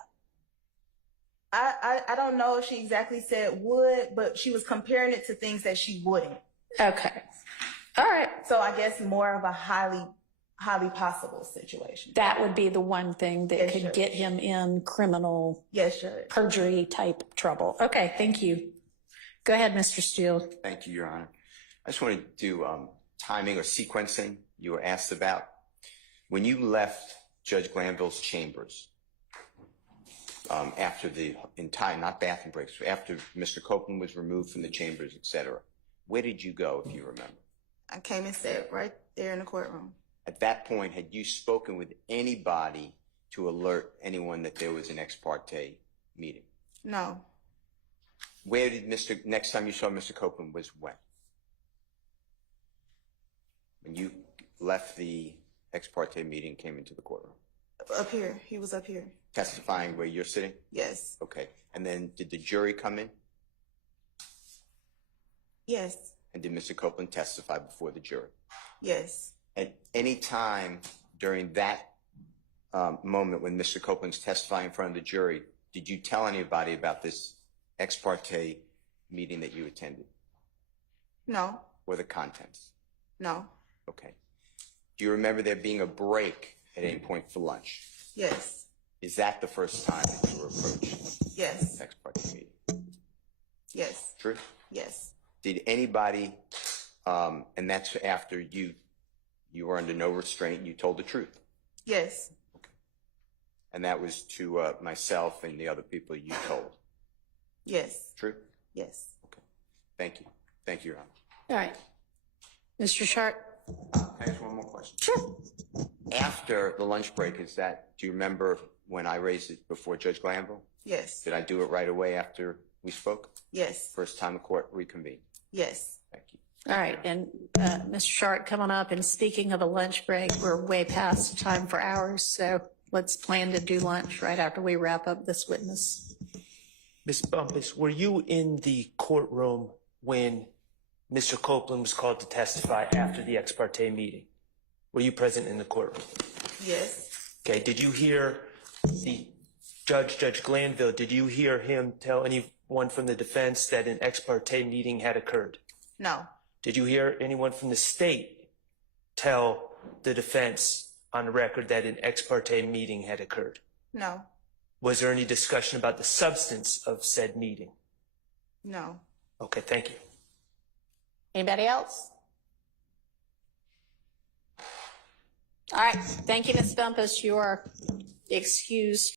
I don't know if she exactly said would, but she was comparing it to things that she wouldn't. Okay. All right. So I guess more of a highly possible situation. That would be the one thing that Yes, could Judge. get him in criminal Yes, Judge. perjury type trouble. Okay, thank you. Go ahead, Mr. Steele. Thank you, Your Honor. I just want to do timing or sequencing you were asked about. When you left Judge Glanville's chambers after the entire, not bathroom breaks, after Mr. Copeland was removed from the chambers, etc., where did you go, if you remember? I came and sat right there in the courtroom. At that point, had you spoken with anybody to alert anyone that there was an ex parte meeting? No. Where did next time you saw Mr. Copeland was when? When you left the ex parte meeting, came into the courtroom? Up here. He was up here. Testifying where you're sitting? Yes. Okay. And then did the jury come in? Yes. And did Mr. Copeland testify before the jury? Yes. At any time during that moment when Mr. Copeland's testifying in front of the jury, did you tell anybody about this ex parte meeting that you attended? No. Or the contents? No. Okay. Do you remember there being a break at any point for lunch? Yes. Is that the first time that you were approached? Yes. Ex parte meeting? Yes. True? Yes. Did anybody, and that's after you were under no restraint, you told the truth? Yes. Okay. And that was to myself and the other people you told? Yes. True? Yes. Okay. Thank you. Thank you, Your Honor. All right. Mr. Sharp? Can I ask one more question? Sure. After the lunch break, do you remember when I raised it before Judge Glanville? Yes. Did I do it right away after we spoke? Yes. First time the court reconvened? Yes. Thank you. All right, and Mr. Sharp, come on up. And speaking of a lunch break, we're way past time for hours, so let's plan to do lunch right after we wrap up this witness. Ms. Bumpus, were you in the courtroom when Mr. Copeland was called to testify after the ex parte meeting? Were you present in the courtroom? Yes. Okay, did you hear the Judge Glanville, did you hear him tell anyone from the defense that an ex parte meeting had occurred? No. Did you hear anyone from the state tell the defense on the record that an ex parte meeting had occurred? No. Was there any discussion about the substance of said meeting? No. Okay, thank you. Anybody else? All right, thank you, Ms. Bumpus. You are excused.